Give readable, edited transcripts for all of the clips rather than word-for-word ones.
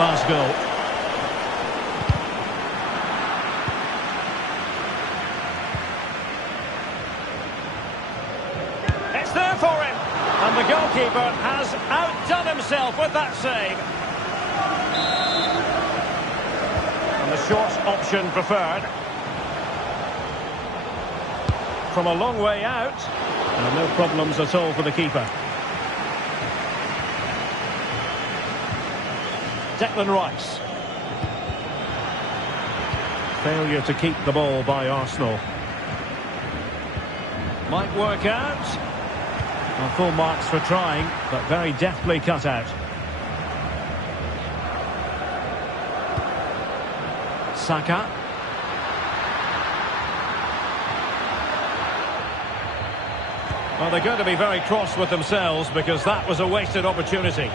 last goal. It's there for him. And the goalkeeper has outdone himself with that save. And the short option preferred. From a long way out. And no problems at all for the keeper. Declan Rice. Failure to keep the ball by Arsenal. Might work out. Well, full marks for trying, but very deftly cut out. Saka. Well, they're going to be very cross with themselves because that was a wasted opportunity.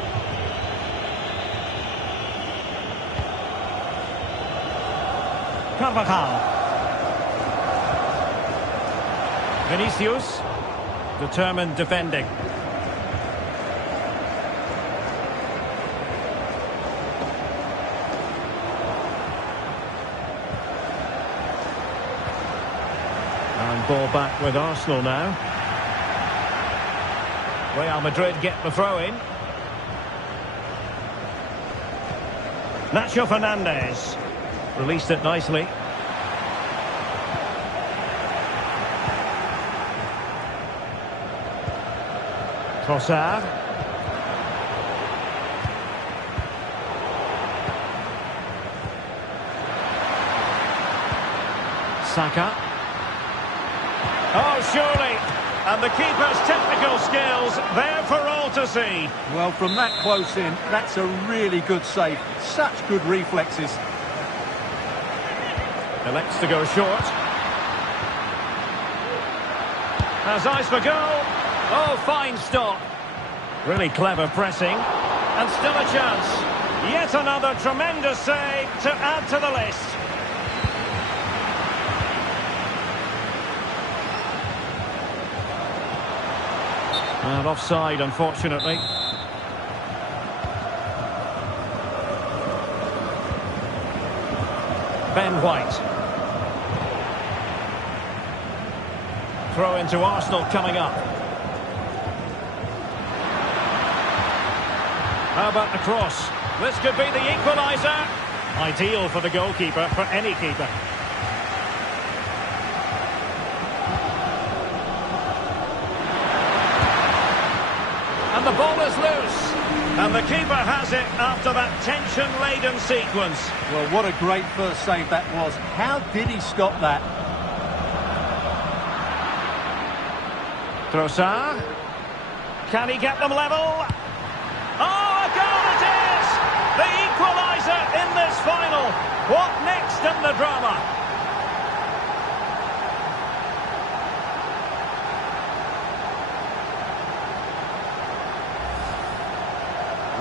Carvajal. Vinicius. Determined defending. And ball back with Arsenal now. Real Madrid get the throw-in. Nacho Fernandez. Released it nicely. Trossard. Saka. Oh, surely. And the keeper's technical skills there for all to see. Well, from that close in, that's a really good save. Such good reflexes. Elects to go short. Has eyes for goal. Oh, fine stop. Really clever pressing. And still a chance. Yet another tremendous save to add to the list. And offside, unfortunately. Ben White. Throw into Arsenal coming up. How about the cross? This could be the equaliser. Ideal for the goalkeeper, for any keeper. And the ball is loose. And the keeper has it after that tension-laden sequence. Well, what a great first save that was. How did he stop that? Trossard. Can he get them level? Oh, a goal it is! The equaliser in this final. What next in the drama?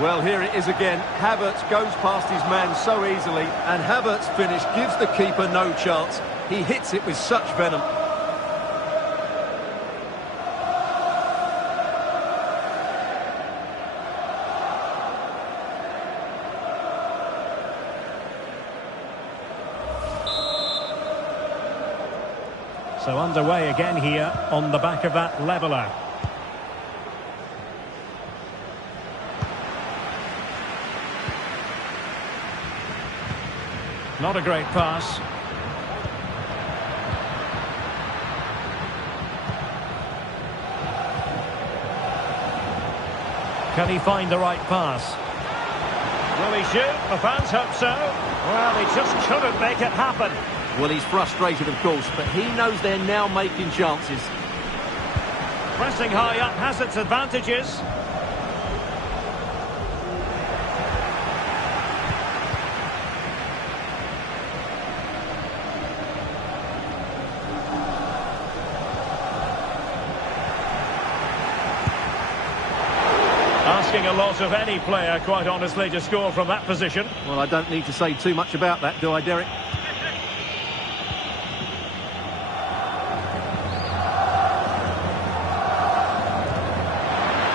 Well, here it is again. Havertz goes past his man so easily, and Havertz's finish gives the keeper no chance. He hits it with such venom. So underway again here on the back of that leveller. Not a great pass. Can he find the right pass? Will he shoot? The fans hope so. Well, he just couldn't make it happen. Well, he's frustrated, of course, but he knows they're now making chances. Pressing high up has its advantages. Asking a lot of any player, quite honestly, to score from that position. Well, I don't need to say too much about that, do I, Derek?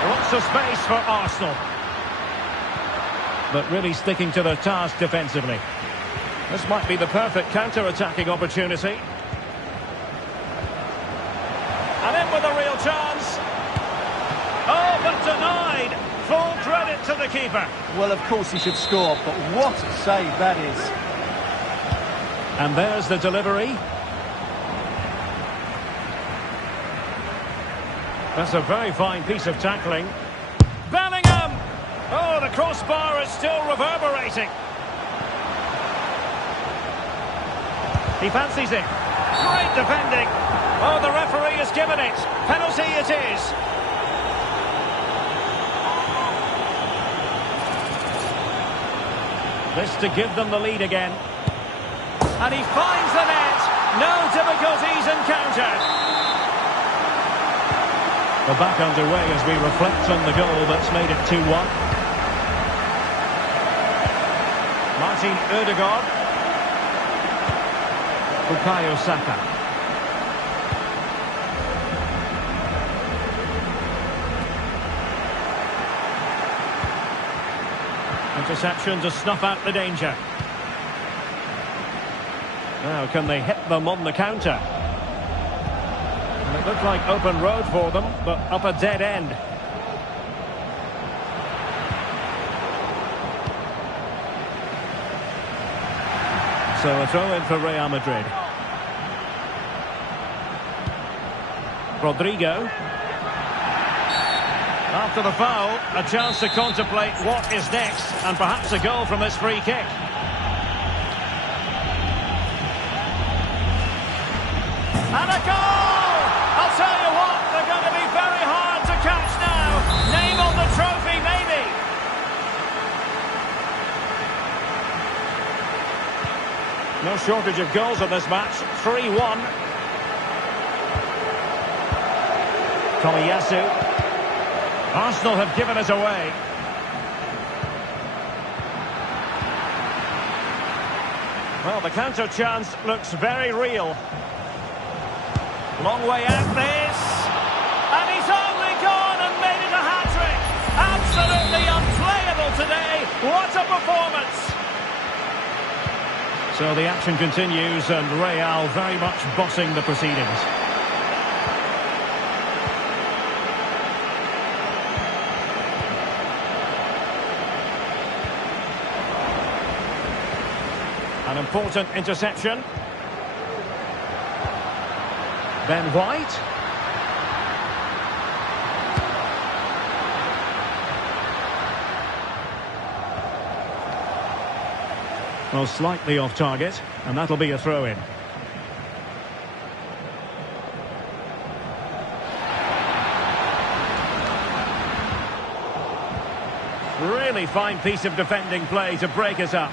Lots of space for Arsenal. but really sticking to their task defensively. This might be the perfect counter-attacking opportunity. And in with a real chance. Oh, but denied. Full credit to the keeper. Well, of course he should score, but what a save that is. And there's the delivery. That's a very fine piece of tackling. Bellingham! Oh, the crossbar is still reverberating. He fancies it. Great defending. Oh, the referee has given it. Penalty it is. This to give them the lead again. And he finds the net. No difficulties encountered. We're back underway as we reflect on the goal that's made it 2-1. Martin Ødegaard. Bukayo Saka. Interception to snuff out the danger. Now, can they hit them on the counter? And it looked like open road for them, but up a dead end. So a throw in for Real Madrid. Rodrigo. After the foul, a chance to contemplate what is next, and perhaps a goal from this free kick. And a goal! I'll tell you what, they're going to be very hard to catch now. Name on the trophy, maybe. No shortage of goals in this match. 3-1. Tomiyasu. Arsenal have given us away. Well, the counter chance looks very real. Long way out this. And he's only gone and made it a hat-trick. Absolutely unplayable today. What a performance. So the action continues and Real very much bossing the proceedings. An important interception. Ben White. Well, slightly off target, and that'll be a throw-in. Really fine piece of defending play to break us up.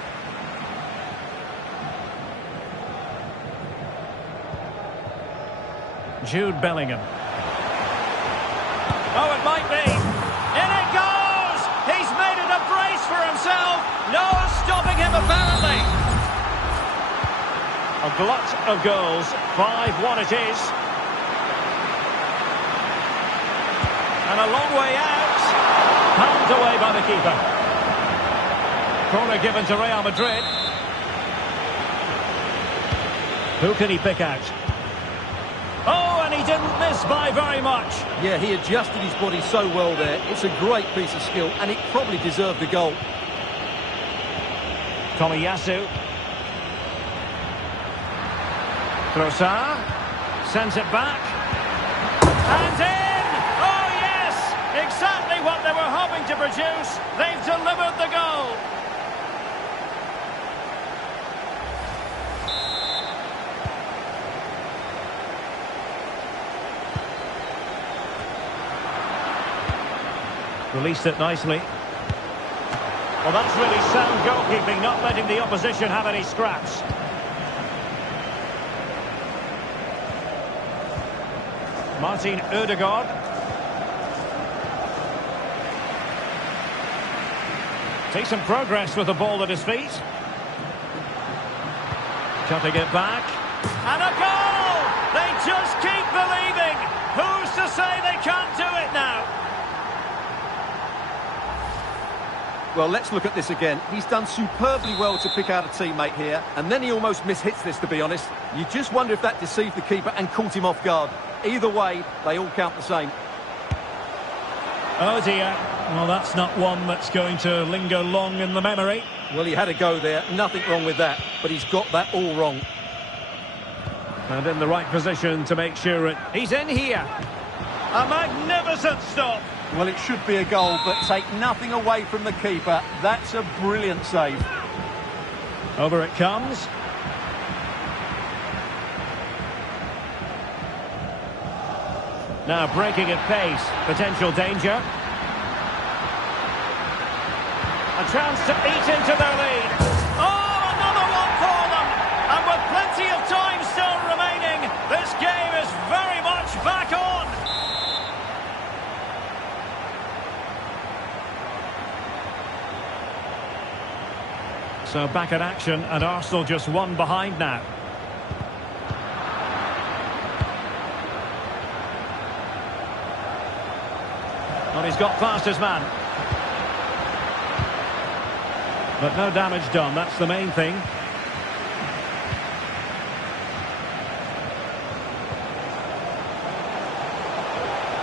Jude Bellingham. Oh, it might be. In it goes! He's made it a brace for himself. No one's stopping him, apparently. A glut of goals. 5-1 it is. And a long way out. Pounded away by the keeper. Corner given to Real Madrid. Who can he pick out? Oh, and he didn't miss by very much. Yeah, he adjusted his body so well there. It's a great piece of skill, and it probably deserved the goal. Tomiyasu. Trossard. Sends it back. And in! Oh, yes! Exactly what they were hoping to produce. They've delivered the goal. Released it nicely. Well, that's really sound goalkeeping, not letting the opposition have any scraps. Martin Ødegaard. Decent progress with the ball at his feet. Cutting it back. And a goal! They just keep believing. Who's to say they can't do it now? Well, let's look at this again. He's done superbly well to pick out a teammate here, and then he almost mishits this, to be honest. You just wonder if that deceived the keeper and caught him off guard. Either way, they all count the same. Oh dear. Well, that's not one that's going to linger long in the memory. Well, he had a go there. Nothing wrong with that, but he's got that all wrong. And in the right position to make sure he's in here. A magnificent stop. Well, it should be a goal, but take nothing away from the keeper. That's a brilliant save. Over it comes. Now breaking at pace. Potential danger. A chance to eat into their lead. Oh, another one for them. And with plenty of time still remaining, this game is very much back on. So back at action, and Arsenal just one behind now. Well, he's got past his man. But no damage done, that's the main thing.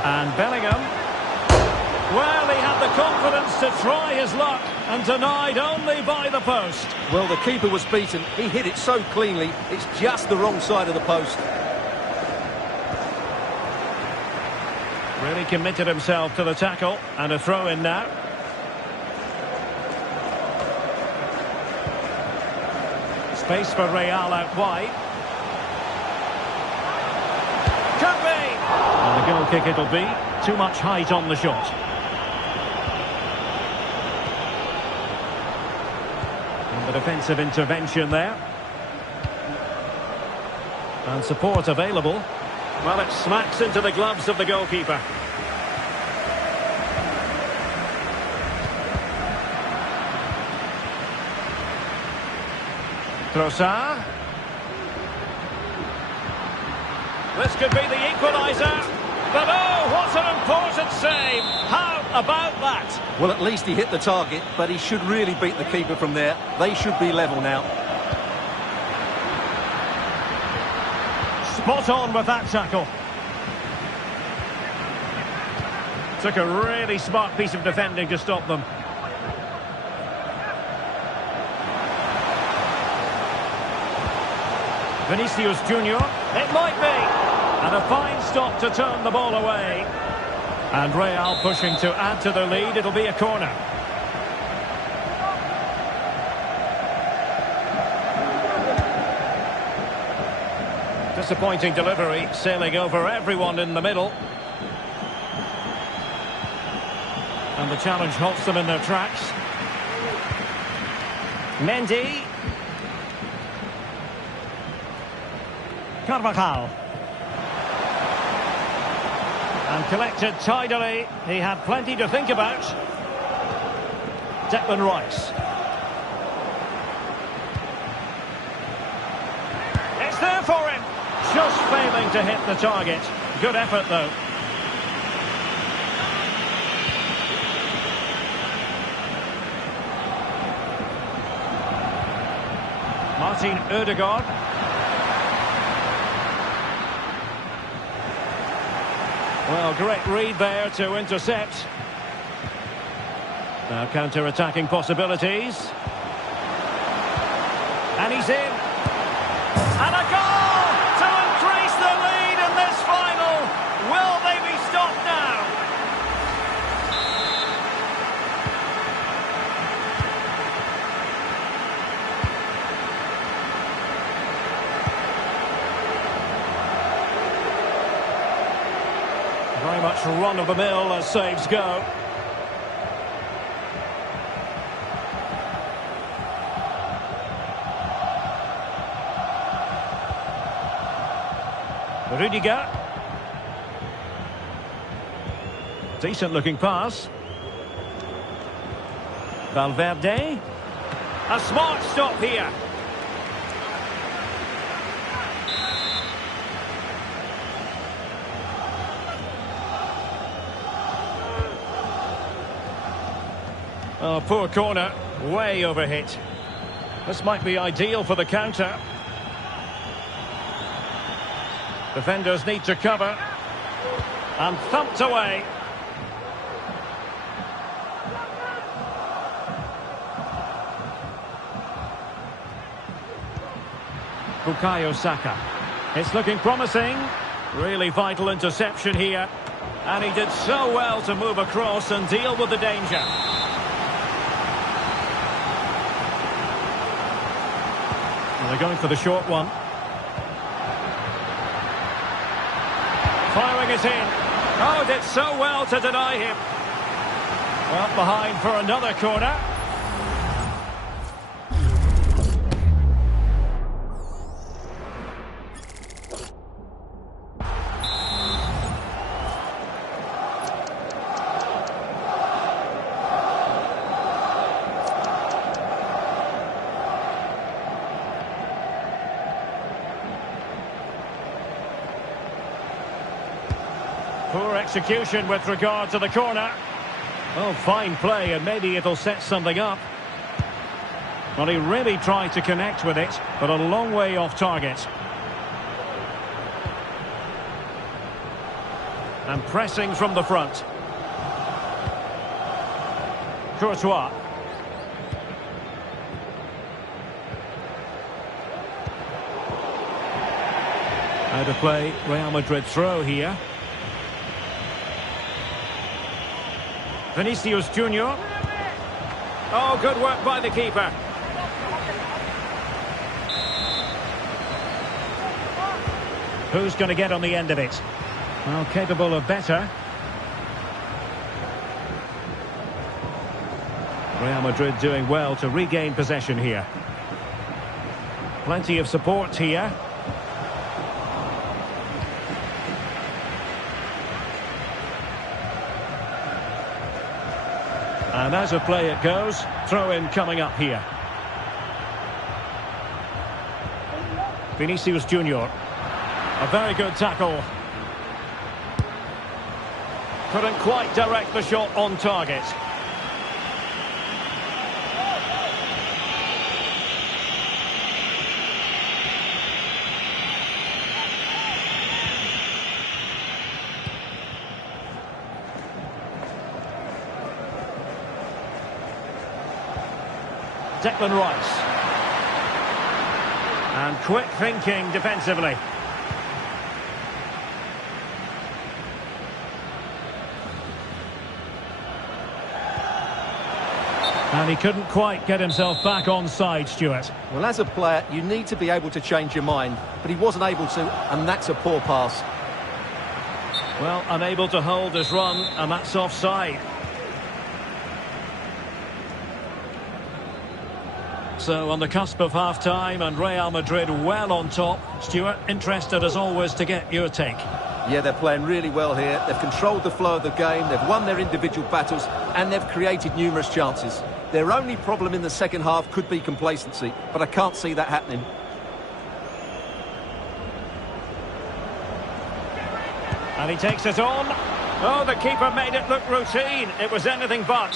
And Bellingham. Well, he had the confidence to try his luck, and denied only by the post. Well, the keeper was beaten. He hit it so cleanly, it's just the wrong side of the post. Really committed himself to the tackle, and a throw-in now. Space for Real out wide. Could be! And the goal kick it'll be. Too much height on the shot. And the defensive intervention there. And support available. Well, it smacks into the gloves of the goalkeeper. Trossard. This could be the equaliser. But oh, what an important save. How about that? Well, at least he hit the target, but he should really beat the keeper from there. They should be level now. Spot on with that tackle. Took a really smart piece of defending to stop them. Vinicius Junior, it might be. And a fine stop to turn the ball away. And Real pushing to add to their lead. It'll be a corner. Disappointing delivery, sailing over everyone in the middle. And the challenge halts them in their tracks. Mendy. Carvajal. And collected tidily. He had plenty to think about. Declan Rice. It's there for him. Just failing to hit the target. Good effort, though. Martin Ødegaard. Well, great read there to intercept. Now counter-attacking possibilities. And he's in. And a goal to increase the lead in this final. Will they be stopped now? Very much run-of-the-mill as saves go. Rudiger. Decent looking pass. Valverde. A smart stop here. Oh, poor corner. Way overhit. This might be ideal for the counter. Defenders need to cover. And thumped away. Bukayo Saka. It's looking promising. Really vital interception here. And he did so well to move across and deal with the danger. And they're going for the short one. Firing it in. Oh, did so well to deny him. Well, behind for another corner. Poor execution with regard to the corner. Oh, fine play, and maybe it'll set something up. Well, he really tried to connect with it, but a long way off target. And pressing from the front. Courtois. Out of play, Real Madrid throw here. Vinicius Junior. Oh, good work by the keeper. Who's going to get on the end of it? Well, capable of better. Real Madrid doing well to regain possession here. Plenty of support here. And as a play it goes, throw-in coming up here. Vinicius Junior. A very good tackle. Couldn't quite direct the shot on target. Declan Rice. And quick thinking defensively. And he couldn't quite get himself back on side, Stuart. Well, as a player, you need to be able to change your mind, but he wasn't able to, and that's a poor pass. Well, unable to hold his run, and that's offside. So on the cusp of half-time and Real Madrid well on top. Stuart, interested as always to get your take. Yeah, they're playing really well here. They've controlled the flow of the game, they've won their individual battles, and they've created numerous chances. Their only problem in the second half could be complacency, but I can't see that happening. And he takes it on. Oh, the keeper made it look routine. It was anything but.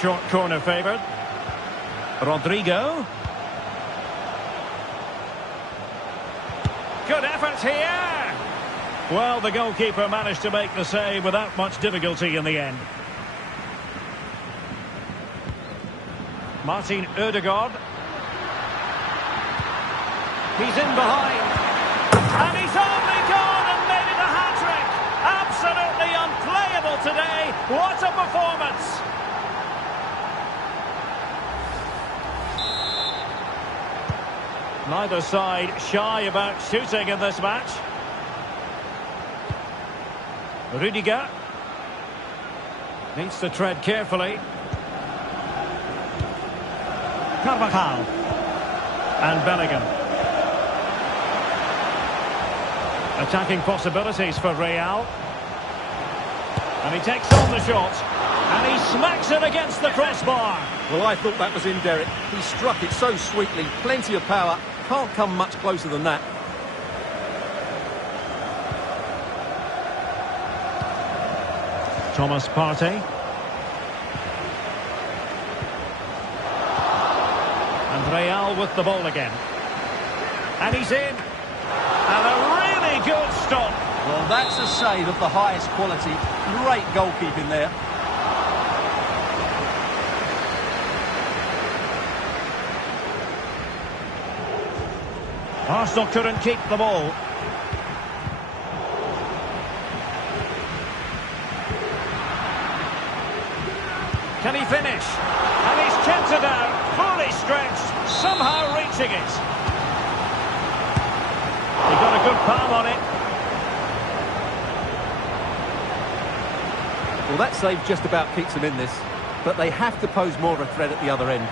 Short corner favoured. Rodrigo. Good effort here. Well, the goalkeeper managed to make the save without much difficulty in the end. Martin Ødegaard. He's in behind. And he's only gone and made it a hat-trick. Absolutely unplayable today. What a performance. Neither side shy about shooting in this match. Rudiger needs to tread carefully. Carvajal and Bellingham. Attacking possibilities for Real. And he takes on the shot. And he smacks it against the crossbar. Well, I thought that was in, Derek. He struck it so sweetly, plenty of power. Can't come much closer than that. Thomas Partey. Well with the ball again. And he's in. And a really good stop. Well, that's a save of the highest quality. Great goalkeeping there. Arsenal couldn't keep the ball. Can he finish? And he's kept it out, fully stretched, somehow reaching it. He got a good palm on it. Well, that save just about keeps them in this, but they have to pose more of a threat at the other end.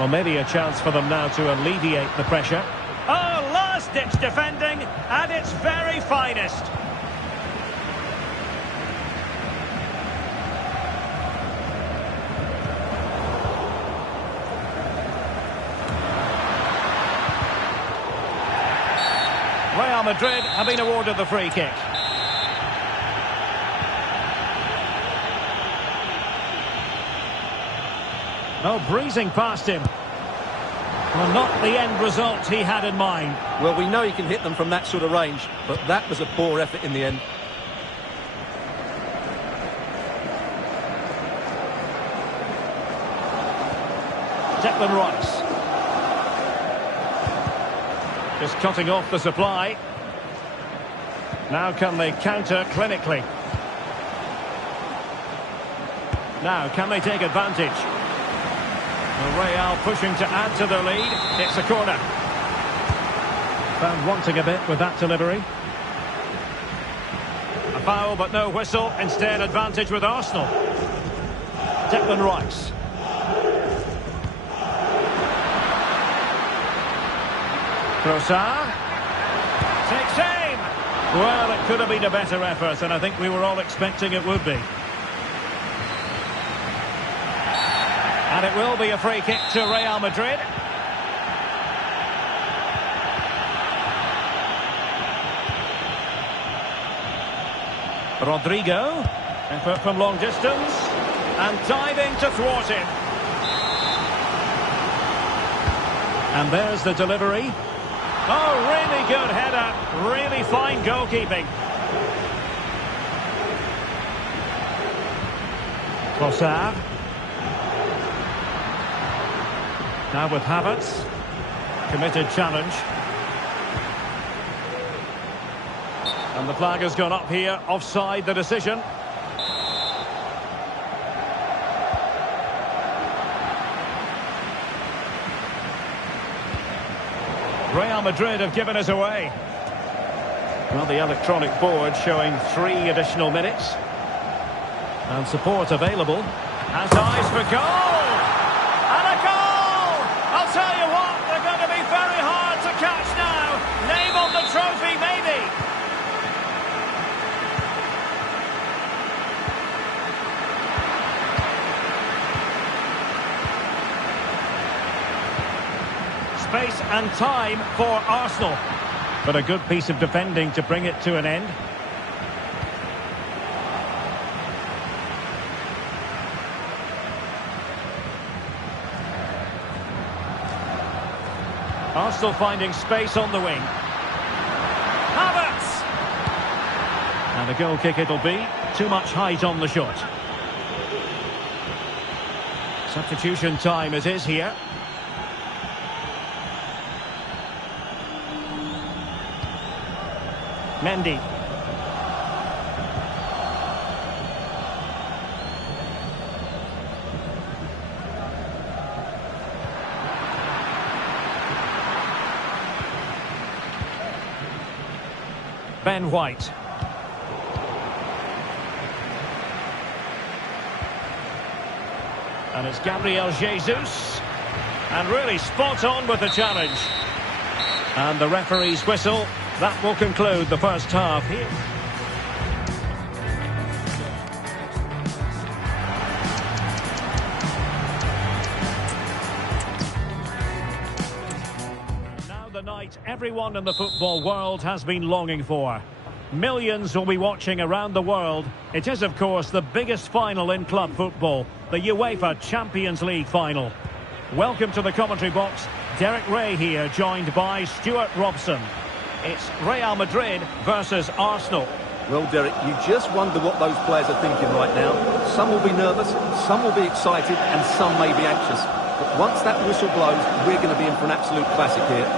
Well, maybe a chance for them now to alleviate the pressure. Oh, last-ditch defending at its very finest. Real Madrid have been awarded the free kick. Oh, breezing past him. Well, not the end result he had in mind. Well, we know he can hit them from that sort of range, but that was a poor effort in the end. Declan Rice. Just cutting off the supply. Now can they counter clinically? Now can they take advantage? Real pushing to add to their lead. It's a corner. Found wanting a bit with that delivery. A foul but no whistle. Instead advantage with Arsenal. Declan Rice. Trossard. Takes aim. Well, it could have been a better effort, and I think we were all expecting it would be. And it will be a free kick to Real Madrid. Rodrigo. Effort from long distance. And diving to thwart him. And there's the delivery. Oh, really good header. Really fine goalkeeping. Trossard. Now with Havertz. Committed challenge. And the flag has gone up here. Offside the decision. Real Madrid have given us away. Well, the electronic board showing 3 additional minutes. And support available. Has eyes for goal! And a goal! I'll tell you what, they're going to be very hard to catch now. Name on the trophy, maybe. Space and time for Arsenal. But a good piece of defending to bring it to an end. Arsenal finding space on the wing. Havertz! And a goal kick it'll be. Too much height on the shot. Substitution time it is here. Mendy. Ben White. And it's Gabriel Jesus. And really spot on with the challenge. And the referee's whistle. That will conclude the first half here. Now the night everyone in the football world has been longing for. Millions will be watching around the world. It is, of course, the biggest final in club football, the UEFA Champions League final. Welcome to the commentary box. Derek Ray here, joined by Stuart Robson. It's Real Madrid versus Arsenal. Well, Derek, you just wonder what those players are thinking right now. Some will be nervous, some will be excited, and some may be anxious. But once that whistle blows, we're going to be in for an absolute classic here.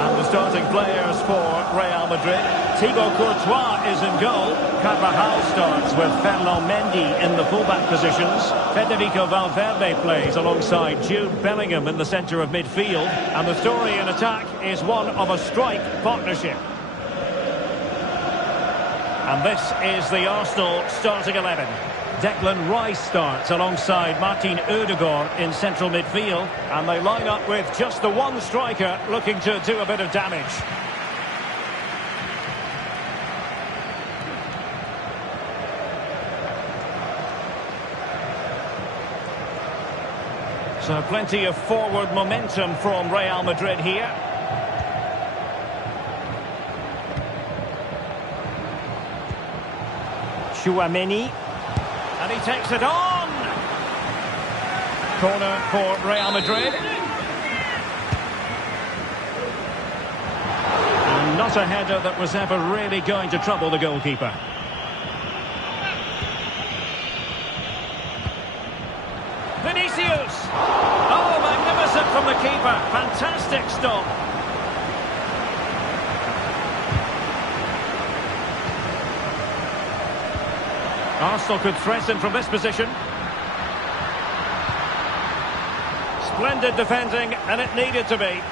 And the starting players for Real Madrid. Thibaut Courtois is in goal. Carvajal starts with Ferland Mendy in the fullback positions. Federico Valverde plays alongside Jude Bellingham in the centre of midfield. And the story in attack is one of a strike partnership. And this is the Arsenal starting 11. Declan Rice starts alongside Martin Ødegaard in central midfield. And they line up with just the one striker looking to do a bit of damage. So plenty of forward momentum from Real Madrid here. Tchouaméni. And he takes it on. Corner for Real Madrid. And not a header that was ever really going to trouble the goalkeeper. Vinicius. Oh, magnificent from the keeper. Fantastic stop. Arsenal could threaten from this position. Splendid defending, and it needed to be.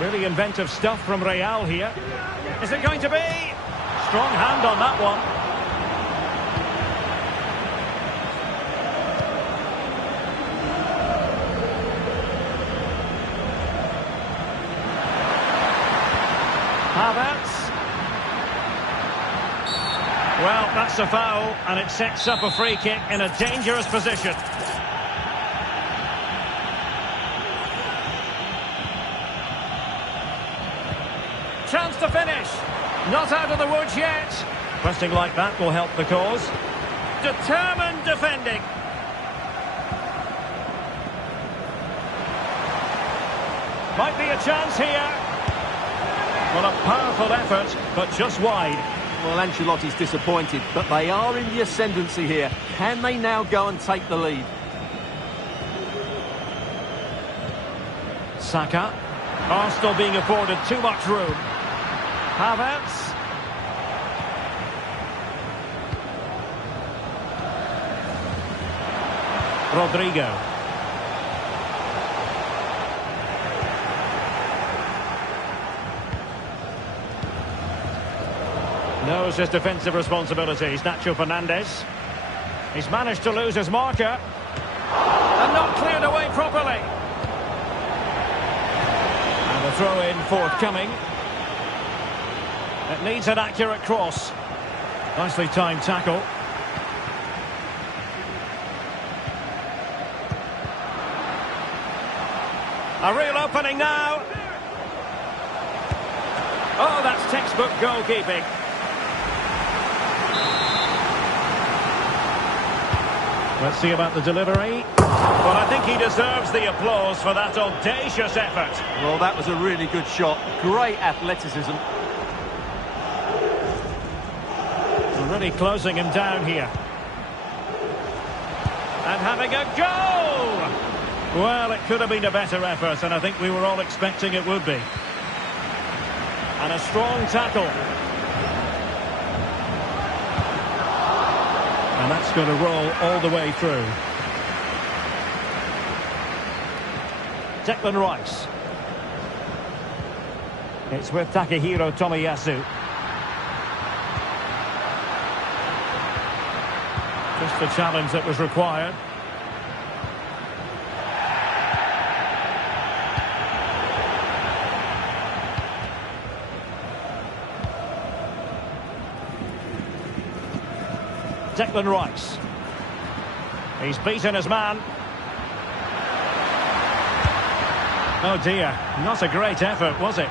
Really inventive stuff from Real here. Is it going to be? Strong hand on that one. Havertz. Well, that's a foul, and it sets up a free kick in a dangerous position. Chance to finish. Not out of the woods yet. Pressing like that will help the cause. Determined defending. Might be a chance here. Well, a powerful effort, but just wide. Well, Ancelotti's disappointed, but they are in the ascendancy here. Can they now go and take the lead? Saka. Arsenal being afforded too much room. Havertz. Rodrigo. Knows his defensive responsibilities, Nacho Fernandez. He's managed to lose his marker. And not cleared away properly. And the throw-in forthcoming. It needs an accurate cross. Nicely timed tackle. A real opening now. Oh, that's textbook goalkeeping. Let's see about the delivery. Well, I think he deserves the applause for that audacious effort. Well, that was a really good shot. Great athleticism. Really closing him down here. And having a goal! Well, it could have been a better effort, and I think we were all expecting it would be. And a strong tackle. And that's going to roll all the way through. Declan Rice. It's with Takehiro Tomiyasu. Just the challenge that was required. Declan Rice. He's beaten his man. Oh dear, not a great effort, was it?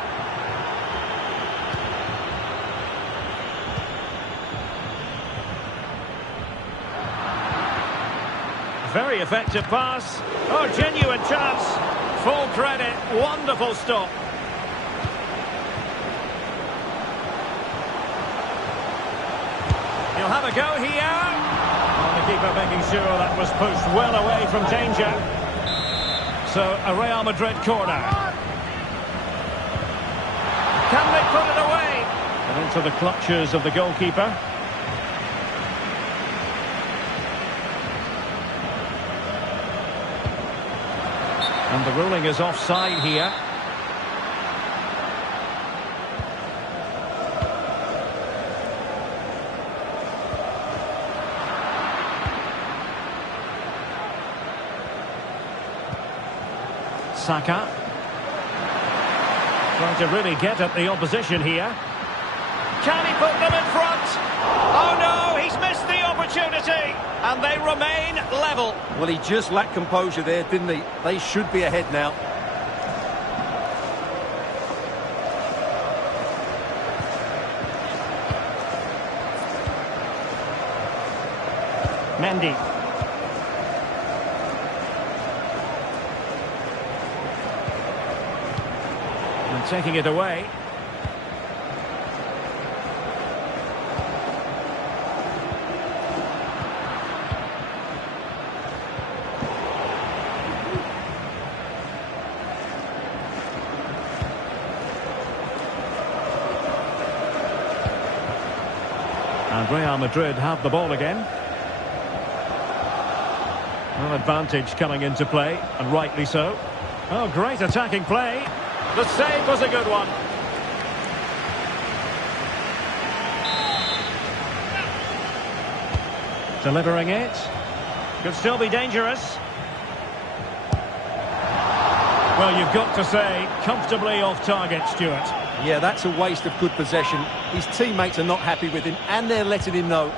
Very effective pass. Oh, genuine chance. Full credit. Wonderful stop. He'll have a go here. And the keeper making sure that was pushed well away from danger. So, a Real Madrid corner. Can they put it away? And into the clutches of the goalkeeper. And the ruling is offside here. Saka. Trying to really get at the opposition here. Can he put them in front? Oh no, he's missed the opportunity. And they remain level. Well, he just lacked composure there, didn't he? They should be ahead now. Mendy. And taking it away. And Real Madrid have the ball again. Well, advantage coming into play, and rightly so. Oh, great attacking play. The save was a good one. Delivering it. Could still be dangerous. Well, you've got to say, comfortably off target, Stuart. Yeah, that's a waste of good possession. His teammates are not happy with him, and they're letting him know.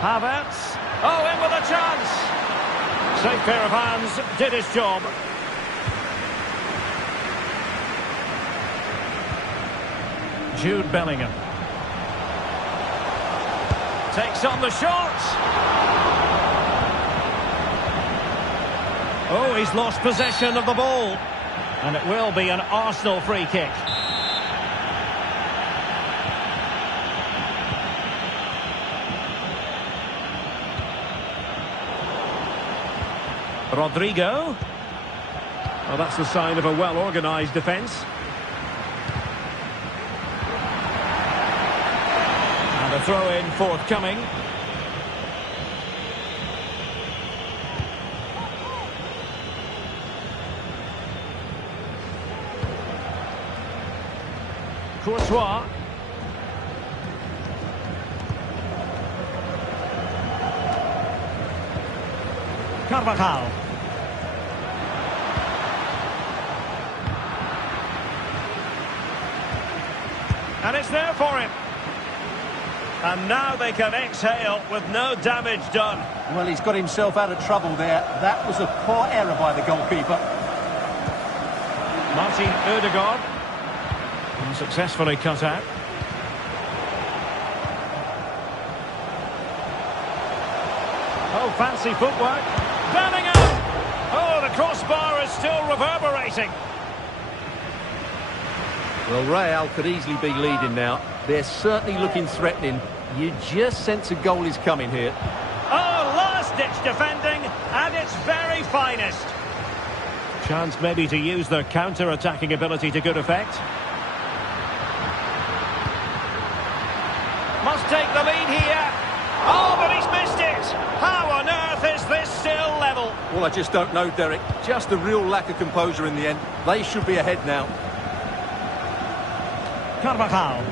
Havertz. Oh, in with a chance. Safe pair of hands, did his job. Jude Bellingham. Takes on the shot. Oh, he's lost possession of the ball. And it will be an Arsenal free kick. Rodrigo. Well, that's the sign of a well-organised defence. And a throw-in forthcoming. Courtois. Carvajal. And it's there for him. And now they can exhale with no damage done. Well, he's got himself out of trouble there. That was a poor error by the goalkeeper. Martin Ødegaard. Successfully cut out. Oh, fancy footwork. Bellingham! Oh, the crossbar is still reverberating. Well, Real could easily be leading now. They're certainly looking threatening. You just sense a goal is coming here. Oh, last-ditch defending at its very finest. Chance maybe to use their counter-attacking ability to good effect. Must take the lead here. Oh, but he's missed it. How on earth is this still level? Well, I just don't know, Derek. Just a real lack of composure in the end. They should be ahead now. Carvajal.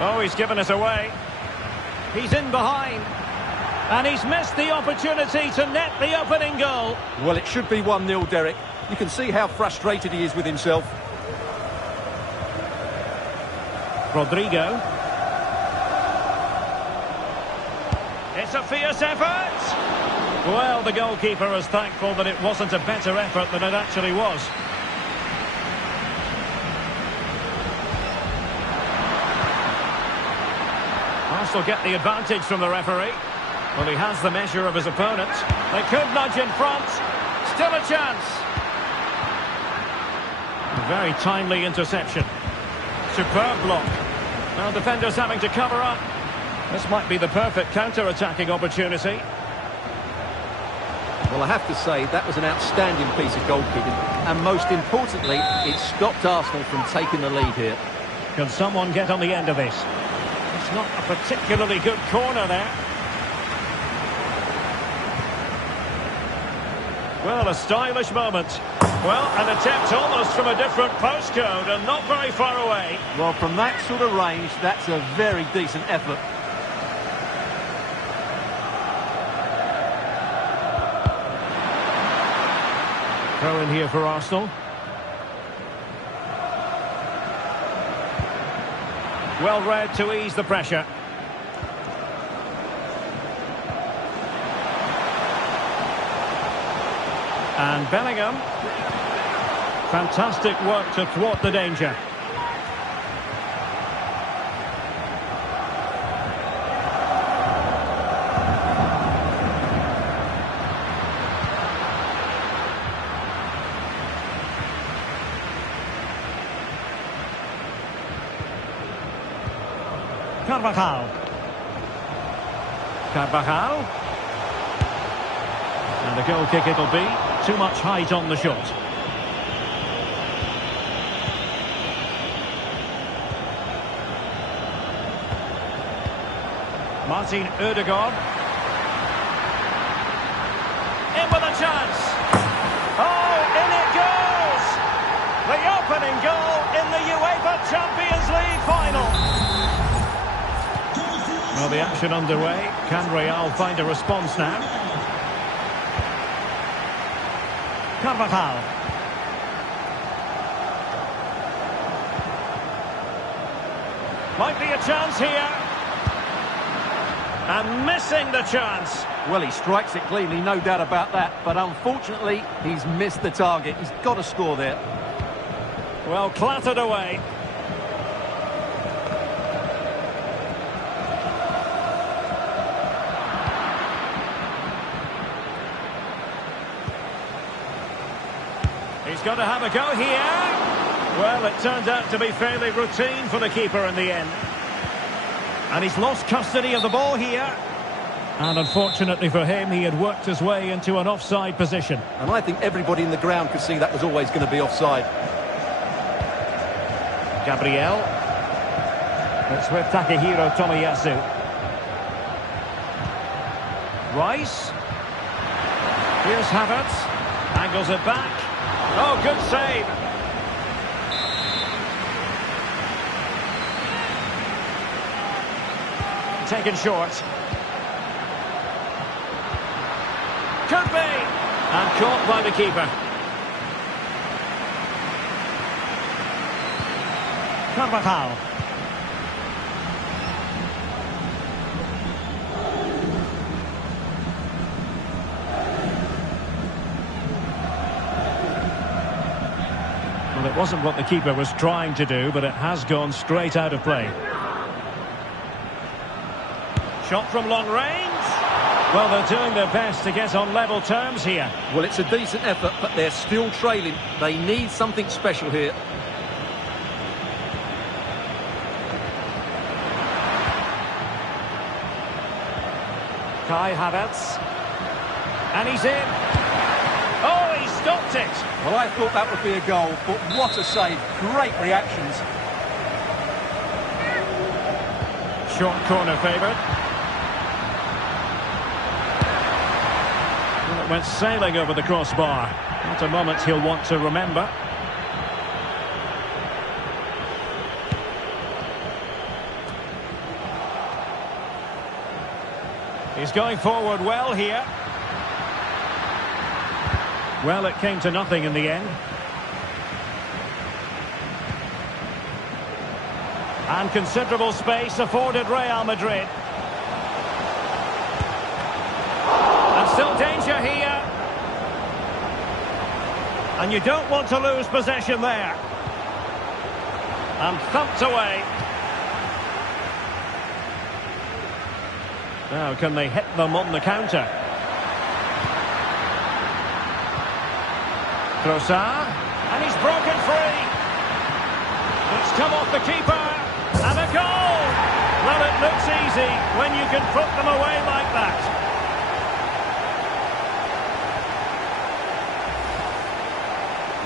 Oh, he's given it away. He's in behind. And he's missed the opportunity to net the opening goal. Well, it should be 1-0, Derek. You can see how frustrated he is with himself. Rodrigo. It's a fierce effort. Well, the goalkeeper is thankful that it wasn't a better effort than it actually was. Arsenal get the advantage from the referee. Well, he has the measure of his opponent. They could nudge in front. Still a chance. A very timely interception. Superb block. Now defenders having to cover up. This might be the perfect counter-attacking opportunity. Well, I have to say, that was an outstanding piece of goalkeeping. And most importantly, it stopped Arsenal from taking the lead here. Can someone get on the end of this? It's not a particularly good corner there. Well, a stylish moment. Well, an attempt almost from a different postcode and not very far away. Well, from that sort of range, that's a very decent effort. Throw in here for Arsenal. Well read to ease the pressure. And Bellingham. Fantastic work to thwart the danger. Carvajal. And a goal kick it'll be. Too much height on the shot. Martin Ødegaard. In with a chance. Oh, in it goes! The opening goal in the UEFA Champions League final. Well, the action underway. Can Real find a response now? Carvajal. Might be a chance here. And missing the chance. Well, he strikes it cleanly, no doubt about that. But unfortunately, he's missed the target. He's got to score there. Well, clattered away. He's got to have a go here. Well, it turned out to be fairly routine for the keeper in the end. And he's lost custody of the ball here. And unfortunately for him, he had worked his way into an offside position. And I think everybody in the ground could see that was always going to be offside. Gabriel. It's with Takehiro Tomiyasu. Rice. Here's Havertz. Angles it back. Oh, good save. Taken short. Could be. And caught by the keeper. Carvajal. Well, it wasn't what the keeper was trying to do, but it has gone straight out of play. Shot from long range. Well, they're doing their best to get on level terms here. Well, it's a decent effort, but they're still trailing. They need something special here. Kai Havertz. And he's in. Oh, he stopped it. Well, I thought that would be a goal, but what a save. Great reactions. Short corner favoured. Well, it went sailing over the crossbar. Not a moment he'll want to remember. He's going forward well here. Well, it came to nothing in the end. And considerable space afforded Real Madrid. And still danger here. And you don't want to lose possession there. And thumped away. Now, can they hit them on the counter? Trossard, and he's broken free. It's come off the keeper, and a goal! Well, it looks easy when you can put them away like that.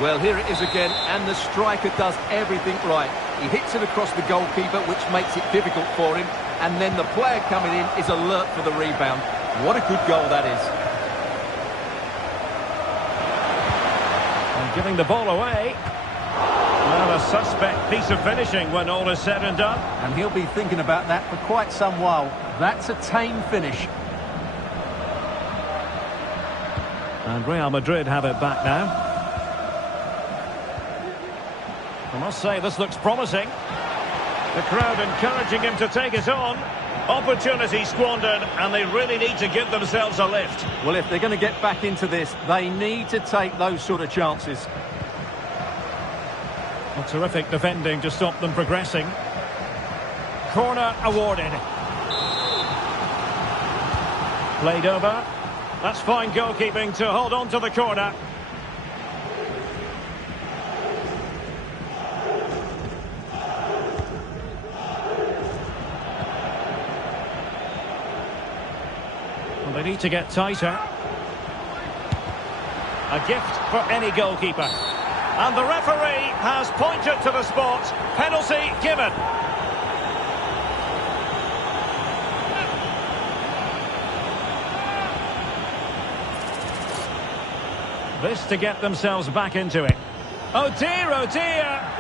Well, here it is again, and the striker does everything right. He hits it across the goalkeeper, which makes it difficult for him, and then the player coming in is alert for the rebound. What a good goal that is. And giving the ball away. Well, a suspect piece of finishing when all is said and done. And he'll be thinking about that for quite some while. That's a tame finish. And Real Madrid have it back now. I must say, this looks promising. The crowd encouraging him to take it on. Opportunity squandered, and they really need to give themselves a lift. Well, if they're going to get back into this, they need to take those sort of chances. Well, terrific defending to stop them progressing. Corner awarded. Played over. That's fine goalkeeping to hold on to the corner. Well, they need to get tighter. A gift for any goalkeeper. And the referee has pointed to the spot. Penalty given. This to get themselves back into it. Oh dear,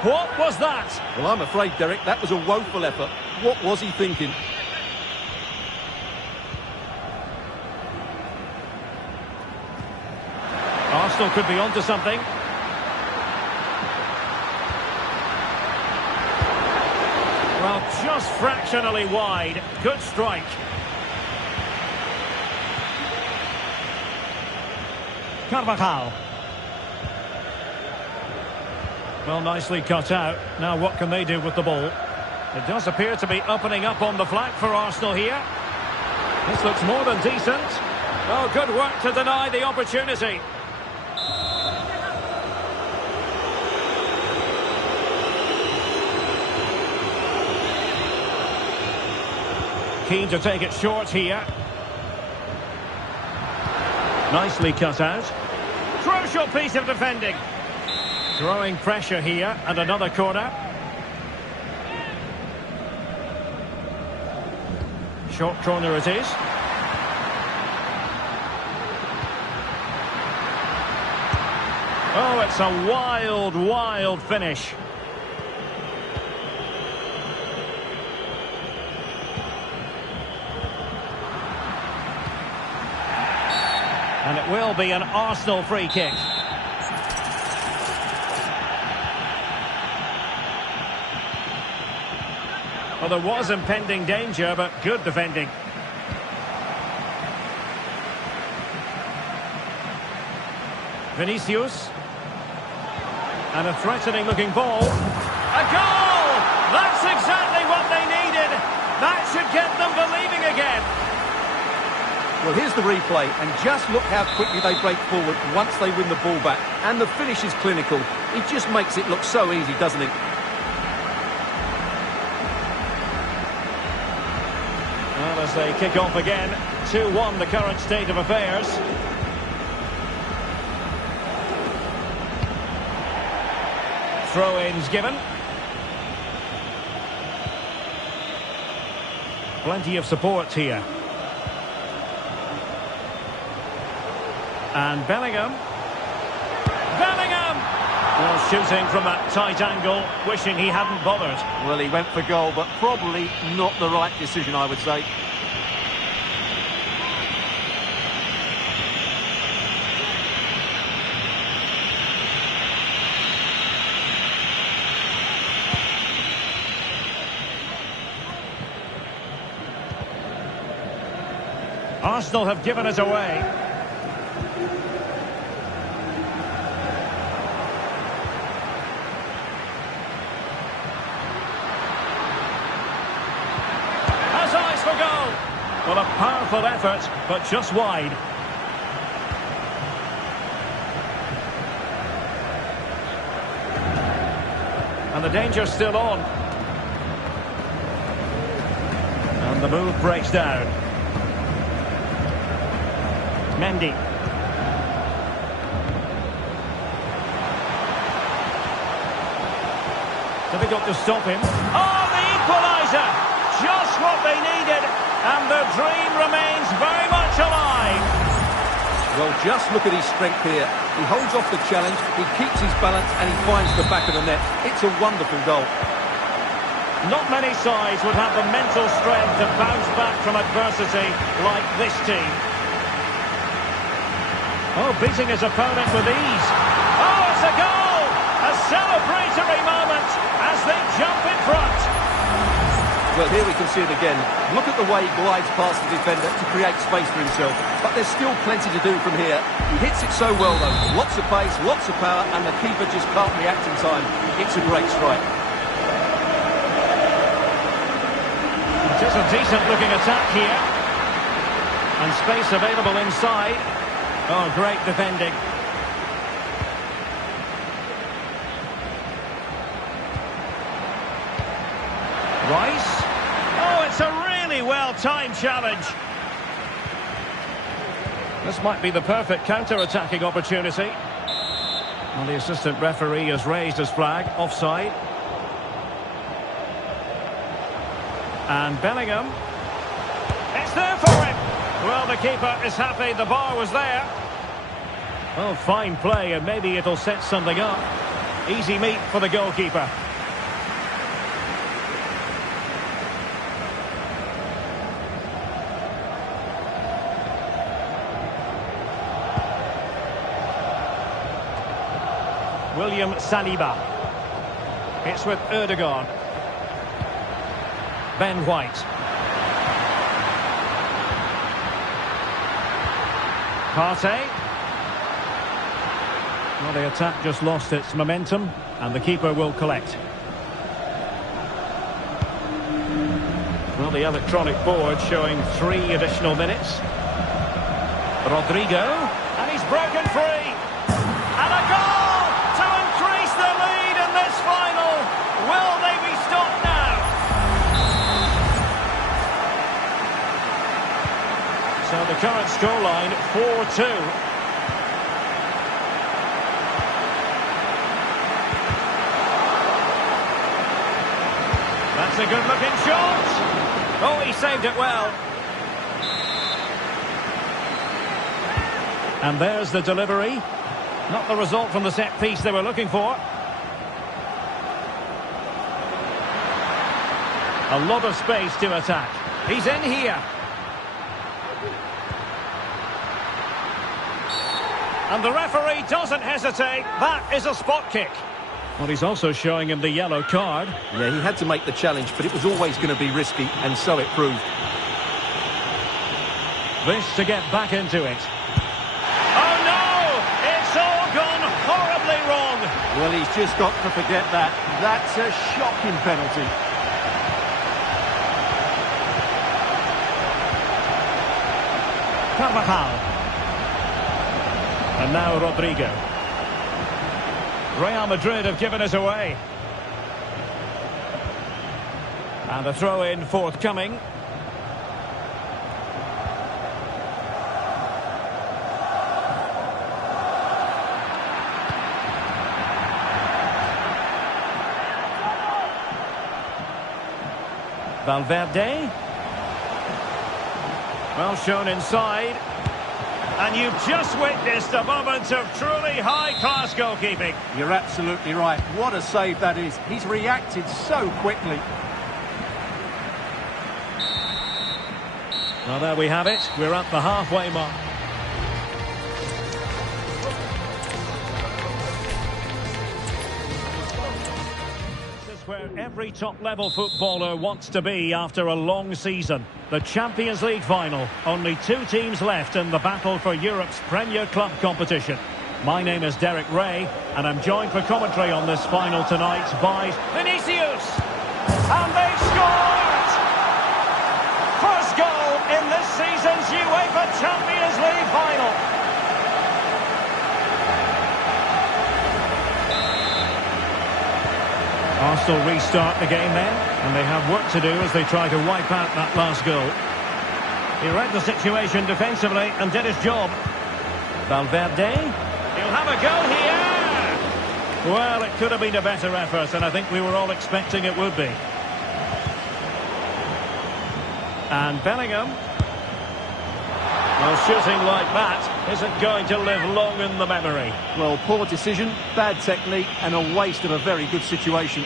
what was that? Well, I'm afraid, Derek, that was a woeful effort. What was he thinking? Arsenal could be onto something. Well, just fractionally wide. Good strike. Carvajal. Well, nicely cut out. Now what can they do with the ball? It does appear to be opening up on the flank for Arsenal here. This looks more than decent. Oh, good work to deny the opportunity. Keen to take it short here. Nicely cut out. Crucial piece of defending. Growing pressure here, and another corner. Short corner it is. Oh, it's a wild, wild finish. And it will be an Arsenal free kick. Well, there was impending danger, but good defending. Vinicius. And a threatening-looking ball. A goal! That's exactly what they needed. That should get them believing again. Well, here's the replay, and just look how quickly they break forward once they win the ball back. And the finish is clinical. He just makes it look so easy, doesn't he? Well, as they kick off again, 2-1 the current state of affairs. Throw-ins given. Plenty of support here. And Bellingham. Well, shooting from that tight angle, wishing he hadn't bothered. Well, he went for goal, but probably not the right decision, I would say. Arsenal have given it away. Well, a powerful effort, but just wide. And the danger's still on. And the move breaks down. Mendy. Difficult to stop him. Oh, the equaliser! Just what they needed. And the dream remains very much alive. Well, just look at his strength here. He holds off the challenge, he keeps his balance, and he finds the back of the net. It's a wonderful goal. Not many sides would have the mental strength to bounce back from adversity like this team. Oh, beating his opponent with ease. Oh, it's a goal! A celebratory moment as they jump in front. Well, here we can see it again. Look at the way he glides past the defender to create space for himself. But there's still plenty to do from here. He hits it so well, though. Lots of pace, lots of power, and the keeper just can't react in time. It's a great strike. Just a decent-looking attack here. And space available inside. Oh, great defending. Rice. Oh, it's a really well-timed challenge. This might be the perfect counter-attacking opportunity. Well, the assistant referee has raised his flag. Offside. And Bellingham. It's there for him. Well, the keeper is happy the bar was there. Oh, fine play, and maybe it'll set something up. Easy meat for the goalkeeper. William Saliba. It's with Ødegaard. Ben White. Partey. Well, the attack just lost its momentum, and the keeper will collect. Well, the electronic board showing 3 additional minutes. Rodrigo, and he's broken free. And a goal to increase the lead in this final. Will they be stopped now? So the current scoreline, 4-2. That's a good-looking shot. Oh, he saved it well. And there's the delivery. Not the result from the set piece they were looking for. A lot of space to attack. He's in here. And the referee doesn't hesitate. That is a spot kick. Well, he's also showing him the yellow card. Yeah, he had to make the challenge, but it was always going to be risky, and so it proved. This to get back into it. Oh, no! It's all gone horribly wrong. Well, he's just got to forget that. That's a shocking penalty. Carvajal. And now Rodrigo. Real Madrid have given us away. And a throw-in forthcoming. Valverde. Well shown inside. And you've just witnessed a moment of truly high-class goalkeeping. You're absolutely right. What a save that is. He's reacted so quickly. Well, there we have it. We're at the halfway mark. This is where every top-level footballer wants to be after a long season. The Champions League final. Only 2 teams left in the battle for Europe's Premier Club competition. My name is Derek Ray, and I'm joined for commentary on this final tonight by Vinicius. And they've scored! First goal in this season's UEFA Champions League final. Arsenal restart the game then, and they have work to do as they try to wipe out that last goal. He read the situation defensively and did his job. Valverde, he'll have a go here! Well, it could have been a better effort, and I think we were all expecting it would be. And Bellingham. Well, shooting like that isn't going to live long in the memory. Well, poor decision, bad technique, and a waste of a very good situation.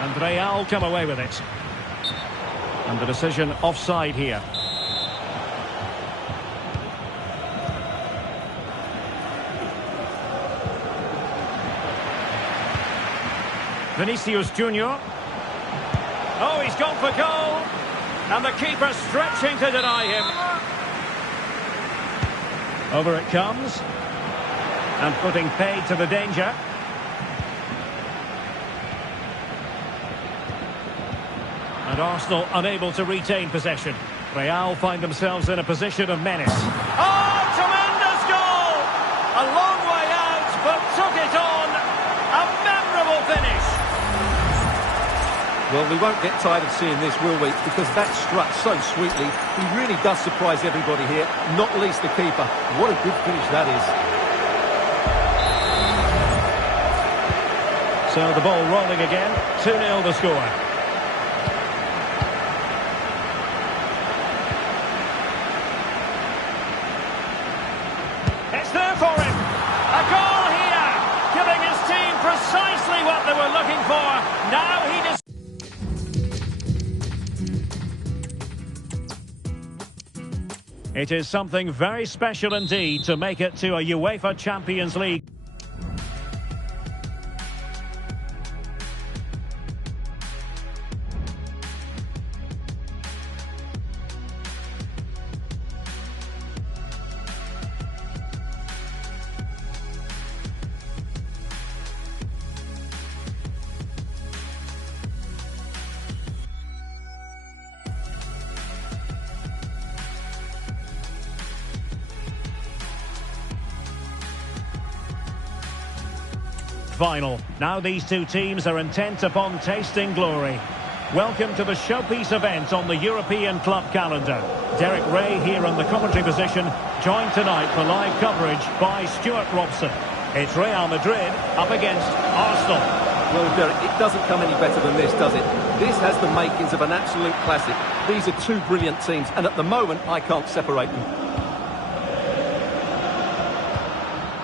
And Real come away with it. And the decision offside here. Vinicius Junior. Oh, he's gone for goal. And the keeper stretching to deny him. Over it comes. And putting paid to the danger. And Arsenal unable to retain possession. Real find themselves in a position of menace. Oh, tremendous goal! A long way out, but took it on. A memorable finish. Well, we won't get tired of seeing this, will we? Because that struck so sweetly. He really does surprise everybody here, not least the keeper. What a good finish that is. So the ball rolling again. 2-0 the score. It's there for him. A goal here. Giving his team precisely what they were looking for. Now he just... It is something very special indeed to make it to a UEFA Champions League. Final. Now these two teams are intent upon tasting glory. Welcome to the showpiece event on the European club calendar. Derek Ray here in the commentary position, joined tonight for live coverage by Stuart Robson. It's Real Madrid up against Arsenal. Well, Derek, it doesn't come any better than this, does it? This has the makings of an absolute classic. These are two brilliant teams, and at the moment, I can't separate them.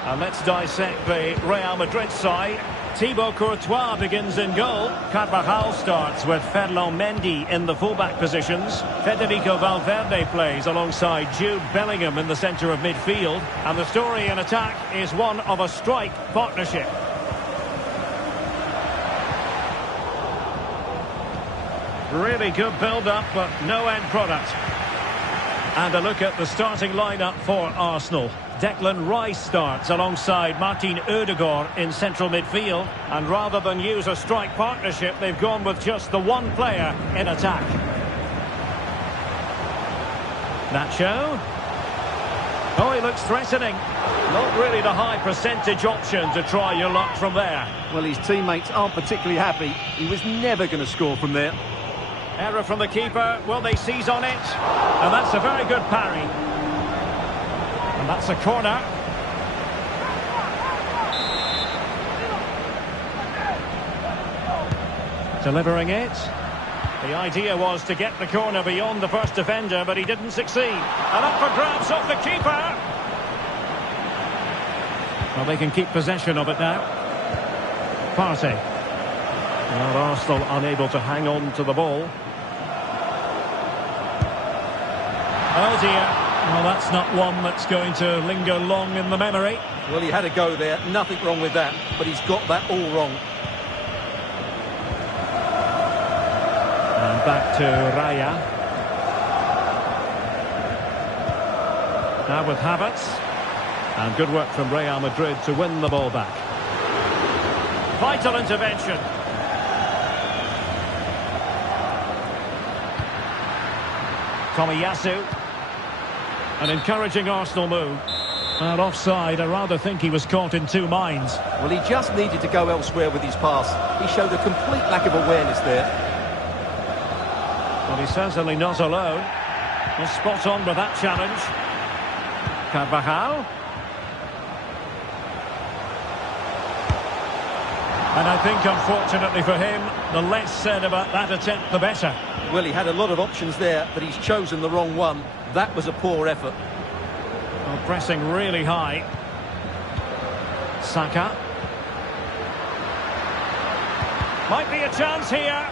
And let's dissect the Real Madrid side. Thibaut Courtois begins in goal. Carvajal starts with Ferland Mendy in the fullback positions. Federico Valverde plays alongside Jude Bellingham in the centre of midfield. And the story in attack is one of a strike partnership. Really good build-up, but no end product. And a look at the starting lineup for Arsenal. Declan Rice starts alongside Martin Ødegaard in central midfield. And rather than use a strike partnership, they've gone with just the one player in attack. Nacho. Oh, he looks threatening. Not really the high percentage option to try your luck from there. Well, his teammates aren't particularly happy. He was never going to score from there. Error from the keeper. Will they seize on it? And that's a very good parry. And that's a corner. Delivering it. The idea was to get the corner beyond the first defender, but he didn't succeed. And up for grabs off the keeper. Well, they can keep possession of it now. Partey. Well, Arsenal unable to hang on to the ball. Oh dear. Well, that's not one that's going to linger long in the memory. Well, he had a go there. Nothing wrong with that. But he's got that all wrong. And back to Raya. Now with Havertz. And good work from Real Madrid to win the ball back. Vital intervention. Tomiyasu. An encouraging Arsenal move. And offside, I rather think he was caught in two minds. Well, he just needed to go elsewhere with his pass. He showed a complete lack of awareness there. Well, he's certainly not alone. He's spot on with that challenge. Carvajal. And I think, unfortunately for him, the less said about that attempt, the better. Well, he had a lot of options there, but he's chosen the wrong one. That was a poor effort. Well, pressing really high. Saka. Might be a chance here.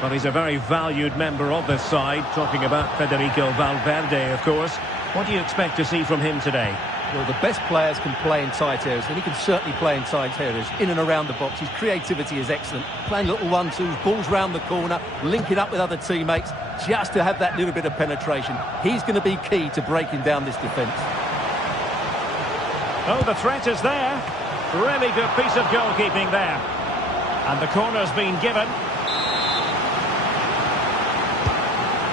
But he's a very valued member of this side. Talking about Federico Valverde, of course. What do you expect to see from him today? Well, the best players can play in tight areas, and he can certainly play in tight areas, in and around the box. His creativity is excellent. Playing little one-twos, balls round the corner, linking up with other teammates, just to have that little bit of penetration. He's going to be key to breaking down this defence. Oh, the threat is there. Really good piece of goalkeeping there. And the corner's been given.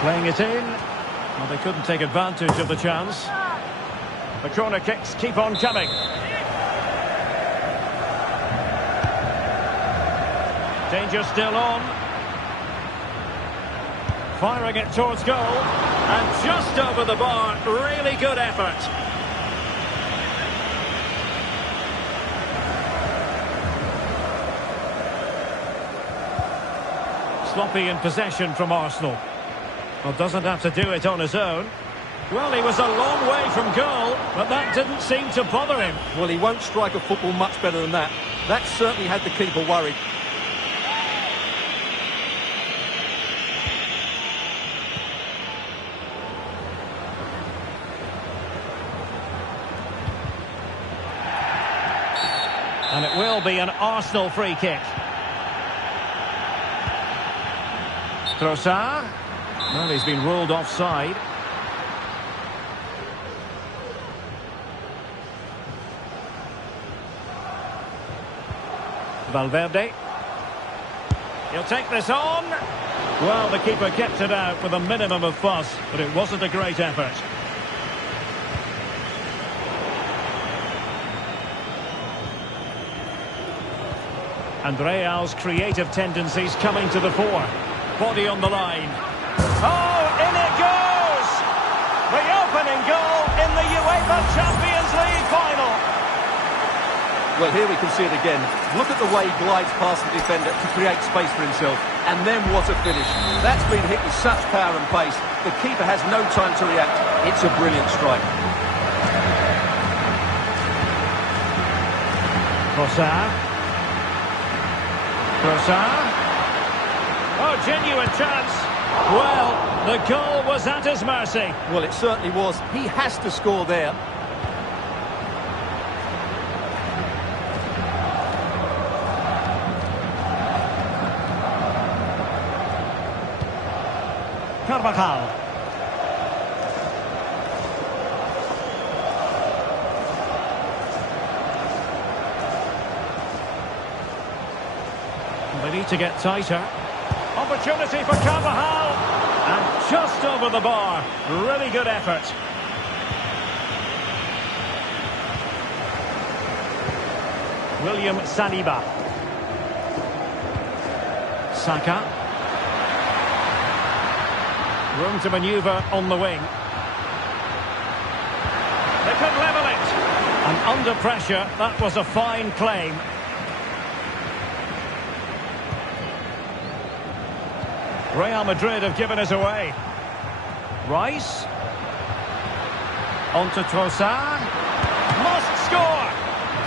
Playing it in. Well, they couldn't take advantage of the chance. The corner kicks keep on coming. Danger still on. Firing it towards goal. And just over the bar. Really good effort. Sloppy in possession from Arsenal. Well, doesn't have to do it on his own. Well, he was a long way from goal, but that didn't seem to bother him. Well, he won't strike a football much better than that. That certainly had the keeper worried. And it will be an Arsenal free kick. Trossard. Well, he's been ruled offside. Valverde. He'll take this on. Well, the keeper kept it out with a minimum of fuss, but it wasn't a great effort. And Real's creative tendencies coming to the fore. Body on the line. Oh, in it goes! The opening goal in the UEFA Champions League final. Well, here we can see it again. Look at the way he glides past the defender to create space for himself. And then what a finish. That's been hit with such power and pace. The keeper has no time to react. It's a brilliant strike. Trossard. Oh, genuine chance. Well, the goal was at his mercy. Well, it certainly was. He has to score there. Carvajal. They need to get tighter. Opportunity for Carvajal. And just over the bar. Really good effort. William Saliba. Saka. Room to manoeuvre on the wing. They could level it. And under pressure, that was a fine claim. Real Madrid have given us away. Rice. On to Trossard. Must score.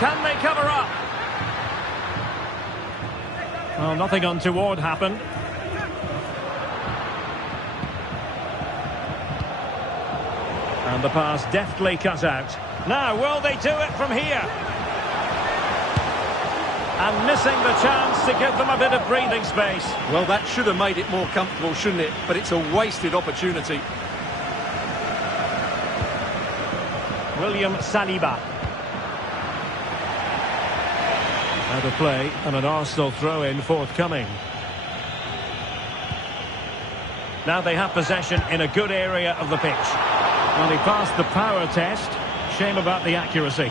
Can they cover up? Well, nothing untoward happened. And the pass deftly cut out. Now, will they do it from here? And missing the chance to give them a bit of breathing space. Well, that should have made it more comfortable, shouldn't it? But it's a wasted opportunity. William Saliba. Out of play and an Arsenal throw-in forthcoming. Now they have possession in a good area of the pitch. Well, he passed the power test. Shame about the accuracy.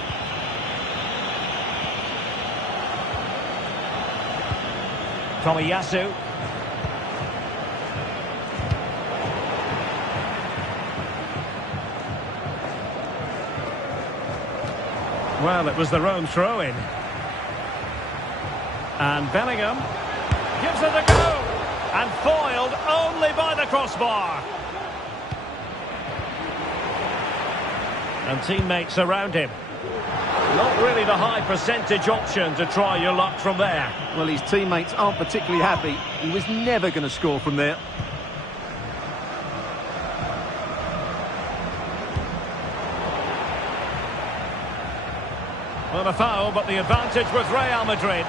Tomiyasu. Well, it was their own throw-in. And Bellingham gives it a go. And foiled only by the crossbar. And teammates around him. Not really the high percentage option to try your luck from there. Well, his teammates aren't particularly happy. He was never going to score from there. Well, a foul, but the advantage with Real Madrid.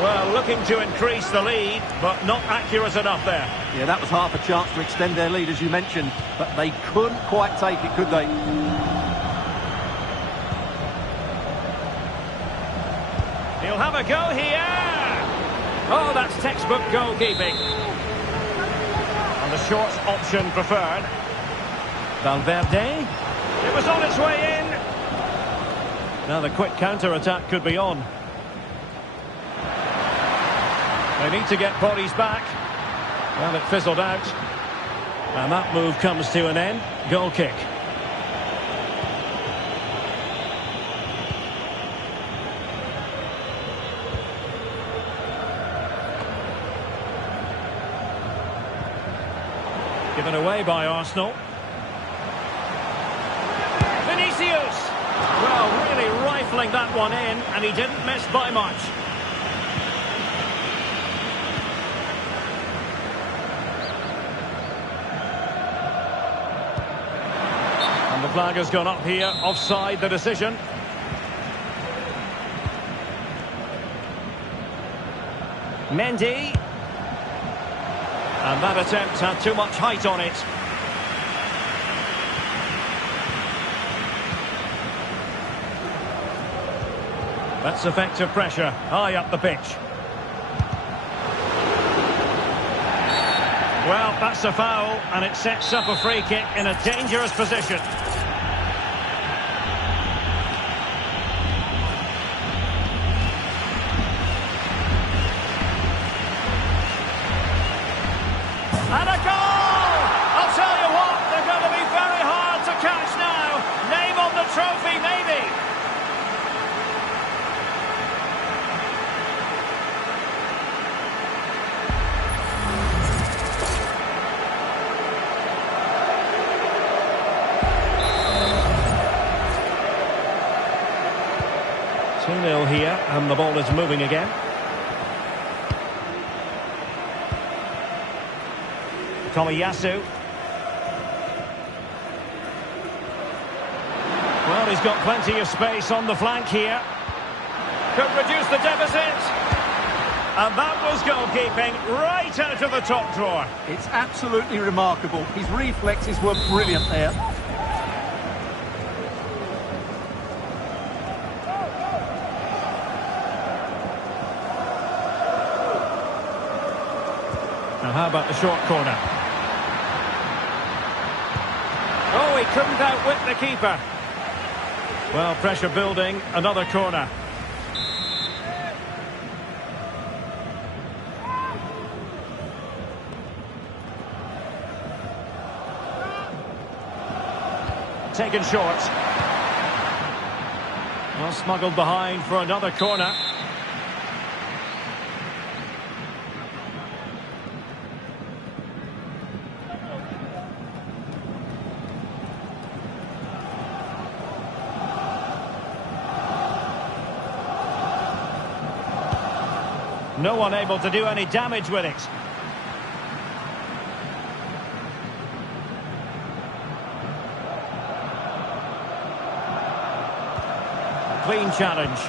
Well, looking to increase the lead, but not accurate enough there. Yeah, that was half a chance to extend their lead, as you mentioned, but they couldn't quite take it, could they? He'll have a go here. Oh, that's textbook goalkeeping. And the short option preferred. Valverde. It was on its way in. Now the quick counter-attack could be on. They need to get bodies back. Well, it fizzled out. And that move comes to an end. Goal kick. Given away by Arsenal. Vinicius! Well, really rifling that one in, and he didn't miss by much. And the flag has gone up here, offside the decision. Mendy. And that attempt had too much height on it. That's effective pressure, high up the pitch. Well, that's a foul, and it sets up a free kick in a dangerous position. And a goal! I'll tell you what, they're going to be very hard to catch now. Name on the trophy, maybe. Here, and the ball is moving again. Tomiyasu. Well, he's got plenty of space on the flank here. Could reduce the deficit. And that was goalkeeping right out of the top drawer. It's absolutely remarkable. His reflexes were brilliant there. Now, how about the short corner? Oh, he couldn't outwit the keeper. Well, pressure building, another corner. Taken short. Well, smuggled behind for another corner. No one able to do any damage with it. Clean challenge.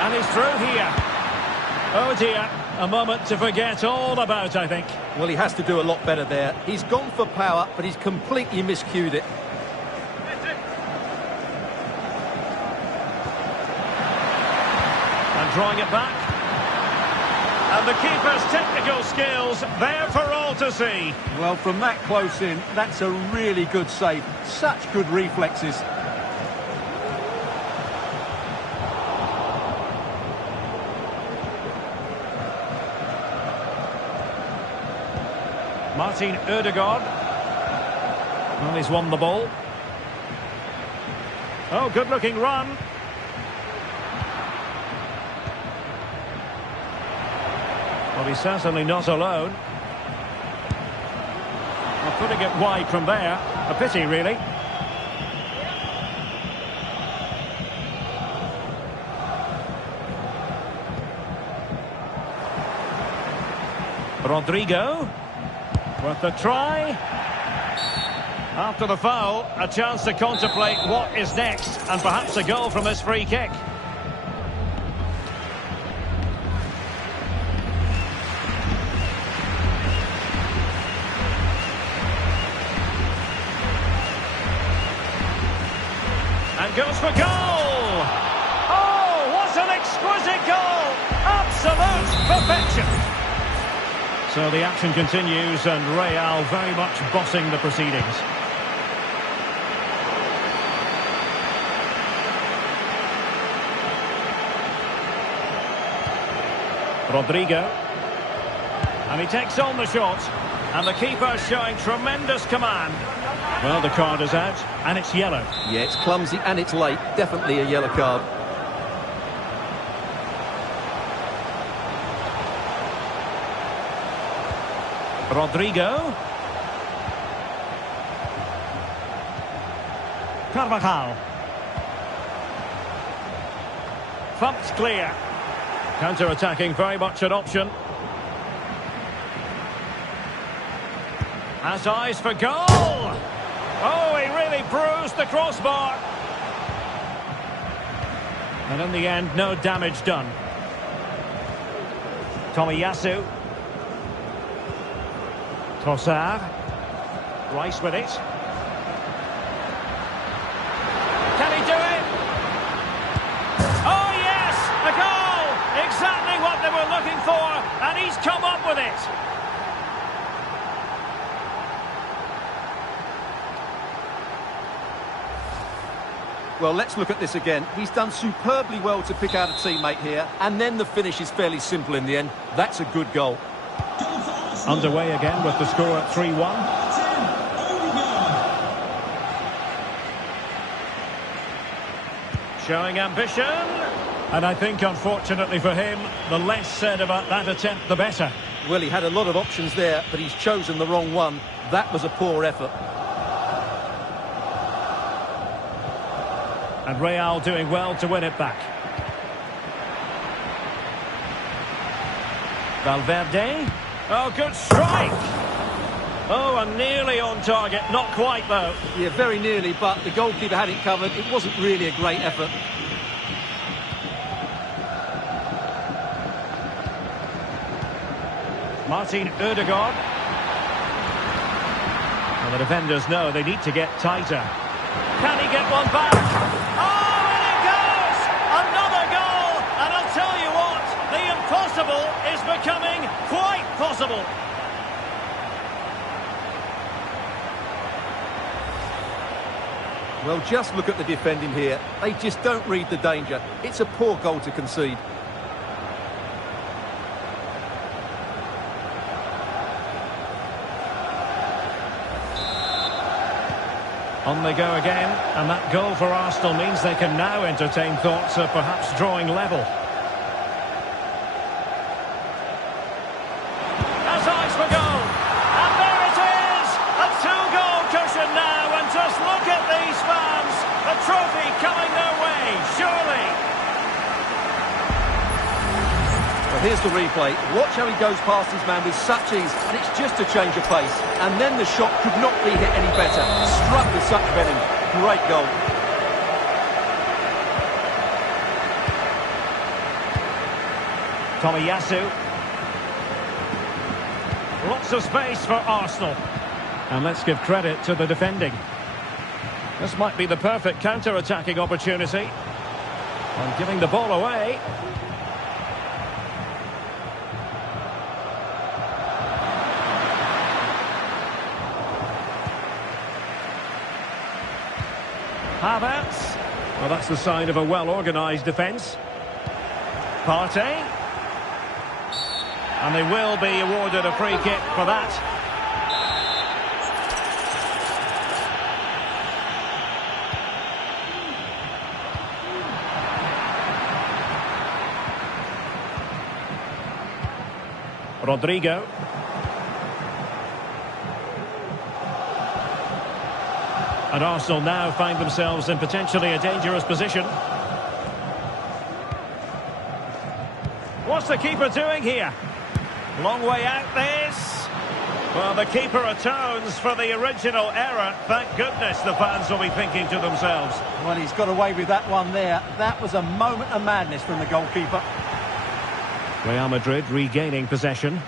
And he's through here. Oh dear. A moment to forget all about, I think. Well, he has to do a lot better there. He's gone for power, but he's completely miscued it. And drawing it back. And the keeper's technical skills there for all to see. Well, from that close in, that's a really good save. Such good reflexes. Martin Ødegaard. Well, he's won the ball. Oh, good-looking run. Well, he's certainly not alone. Well, putting it wide from there. A pity, really. Rodrigo. Worth a try. After the foul, a chance to contemplate what is next, and perhaps a goal from his free kick. And goes for goal! Oh, what an exquisite goal! Absolute perfection! So the action continues, and Real very much bossing the proceedings. Rodrigo. And he takes on the shot. And the keeper showing tremendous command. Well, the card is out, and it's yellow. Yeah, it's clumsy and it's late. Definitely a yellow card. Rodrigo. Carvajal. Thumped clear. Counter-attacking, very much an option. Has eyes for goal! Oh, he really bruised the crossbar. And in the end, no damage done. Tomiyasu. Trossard. Rice with it. Can he do it? Oh yes, a goal! Exactly what they were looking for, and he's come up with it. Well, let's look at this again. He's done superbly well to pick out a teammate here, and then the finish is fairly simple in the end. That's a good goal. Underway again with the score at 3-1. Showing ambition. And I think, unfortunately for him, the less said about that attempt, the better. Well, he had a lot of options there, but he's chosen the wrong one. That was a poor effort. And Real doing well to win it back. Valverde. Oh, good strike! Oh, and nearly on target. Not quite, though. Yeah, very nearly, but the goalkeeper had it covered. It wasn't really a great effort. Martin Ødegaard. Well, the defenders know they need to get tighter. Can he get one back? Oh, and it goes! Another goal! And I'll tell you what, the impossible is becoming quite possible. Well, just look at the defending here. They just don't read the danger. It's a poor goal to concede. On they go again, and that goal for Arsenal means they can now entertain thoughts of perhaps drawing level. Has eyes for goal, and there it is! A two-goal cushion now, and just look at these fans! The trophy coming their way, surely! Well, here's the replay. Watch how he goes past his man with such ease, and it's just a change of pace. And then the shot could not be hit any better. Struck with such venom. Great goal. Tomiyasu. Lots of space for Arsenal. And let's give credit to the defending. This might be the perfect counter-attacking opportunity. And giving the ball away. Havertz. Well, that's the sign of a well-organised defence. Partey. And they will be awarded a free kick for that. Rodrigo. And Arsenal now find themselves in potentially a dangerous position. What's the keeper doing here? Long way out this. Well, the keeper atones for the original error. Thank goodness the fans will be thinking to themselves. Well, he's got away with that one there. That was a moment of madness from the goalkeeper. Real Madrid regaining possession.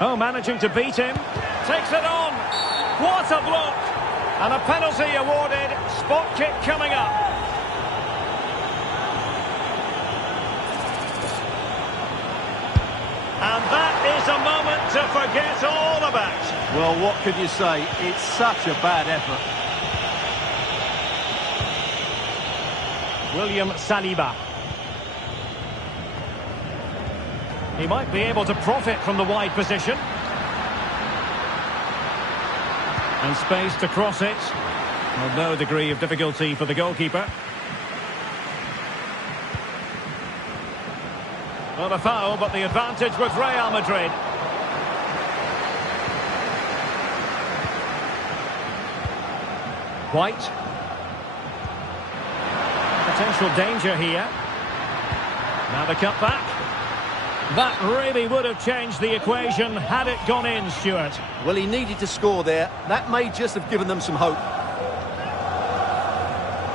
Oh, managing to beat him. Takes it on. What a block. And a penalty awarded. Spot kick coming up. And that is a moment to forget all about. Well, what can you say? It's such a bad effort. William Saliba. He might be able to profit from the wide position. And space to cross it. Well, no degree of difficulty for the goalkeeper. Well, a foul, but the advantage with Real Madrid. White. Potential danger here. Now the cutback. That really would have changed the equation had it gone in, Stuart. Well, he needed to score there. That may just have given them some hope.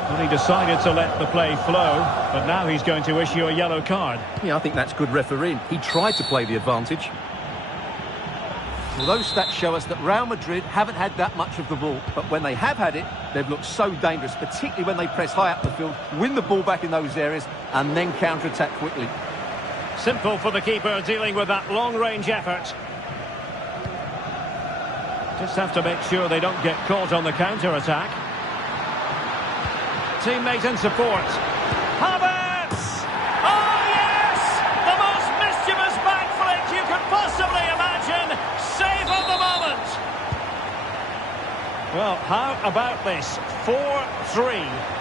Well, he decided to let the play flow, but now he's going to issue a yellow card. Yeah, I think that's good refereeing. He tried to play the advantage. Well, those stats show us that Real Madrid haven't had that much of the ball, but when they have had it, they've looked so dangerous, particularly when they press high up the field, win the ball back in those areas, and then counter-attack quickly. Simple for the keeper dealing with that long-range effort. Just have to make sure they don't get caught on the counter-attack. Teammate in support. Havertz! Oh, yes! The most mischievous back flick you could possibly imagine. Save of the moment. Well, how about this? 4-3.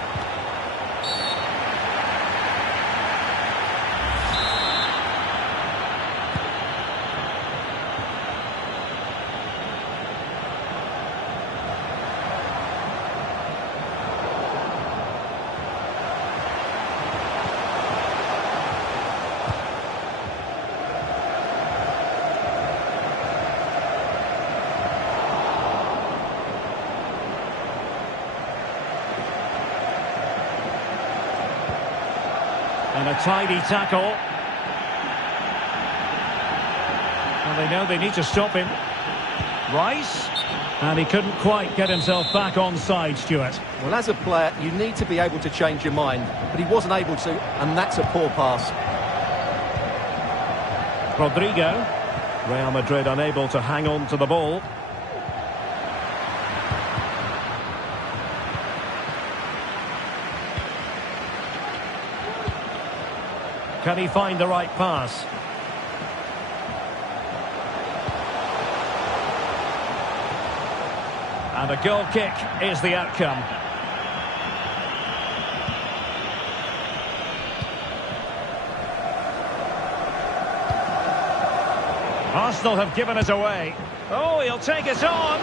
And a tidy tackle. And they know they need to stop him. Rice. And he couldn't quite get himself back on side, Stuart. Well, as a player, you need to be able to change your mind, but he wasn't able to, and that's a poor pass. Rodrigo. Real Madrid unable to hang on to the ball. Can he find the right pass? And a goal kick is the outcome. Arsenal have given it away. Oh, he'll take it on.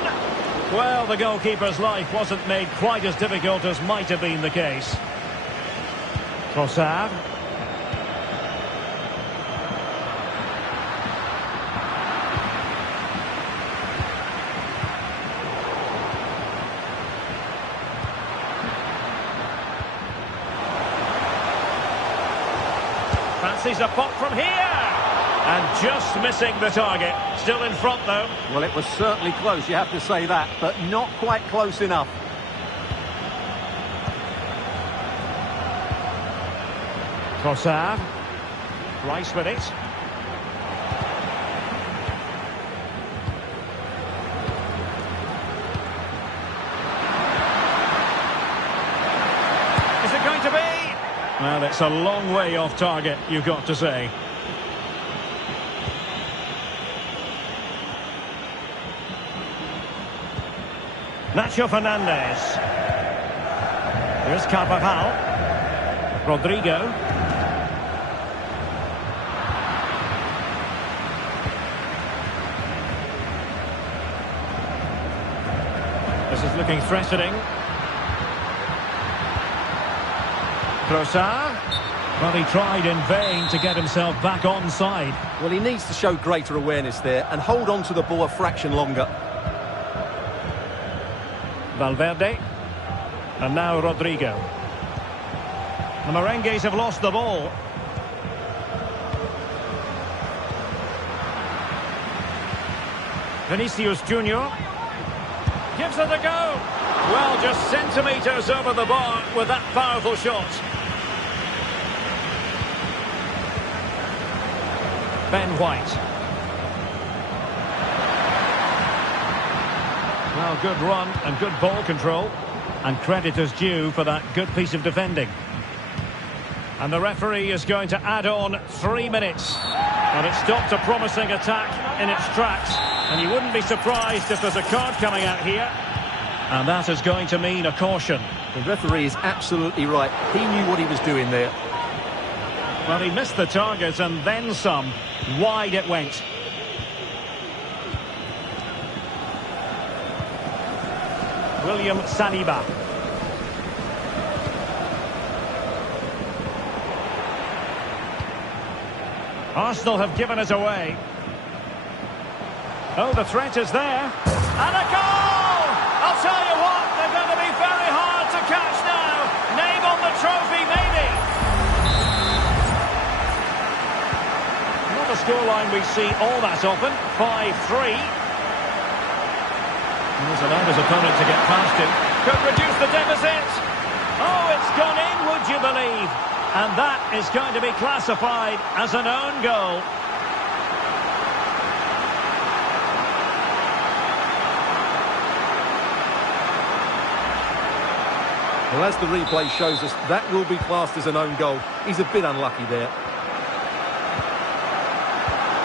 Well, the goalkeeper's life wasn't made quite as difficult as might have been the case. Trossard. Fancies a pop from here. And just missing the target. still in front, though. Well, it was certainly close, you have to say that, but not quite close enough. Trossard. Rice with it. Is it going to be? Well, it's a long way off target, you've got to say. Nacho Fernandez. Here's Carvajal. Rodrigo. This is looking threatening. Trossard. Well, he tried in vain to get himself back onside. Well, he needs to show greater awareness there and hold on to the ball a fraction longer. Valverde. And now Rodrigo. The Merengues have lost the ball. Vinicius Junior gives it a go. Well, just centimetres over the bar with that powerful shot. Ben White. Well, good run and good ball control. And credit is due for that good piece of defending. And the referee is going to add on 3 minutes. And it stopped a promising attack in its tracks. And you wouldn't be surprised if there's a card coming out here. And that is going to mean a caution. The referee is absolutely right. He knew what he was doing there. Well, he missed the target and then some. Wide it went. William Saliba. Arsenal have given it away. Oh, the threat is there. And a goal! I'll tell you what, they're going to be very hard to catch now. Name on the trophy, maybe. Not a scoreline we see all that often. 5-3. He's allowed his opponent to get past him. Could reduce the deficit. Oh, it's gone in, would you believe? And that is going to be classified as an own goal. Well, as the replay shows us, that will be classed as an own goal. He's a bit unlucky there.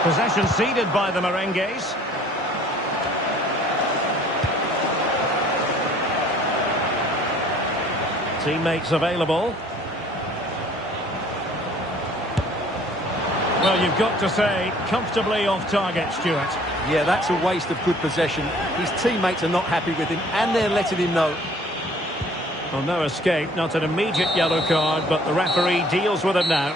Possession ceded by the Merengues. Teammates available. Well, you've got to say, comfortably off target, Stuart. Yeah, that's a waste of good possession. His teammates are not happy with him, and they're letting him know. Well, no escape, not an immediate yellow card, but the referee deals with it now.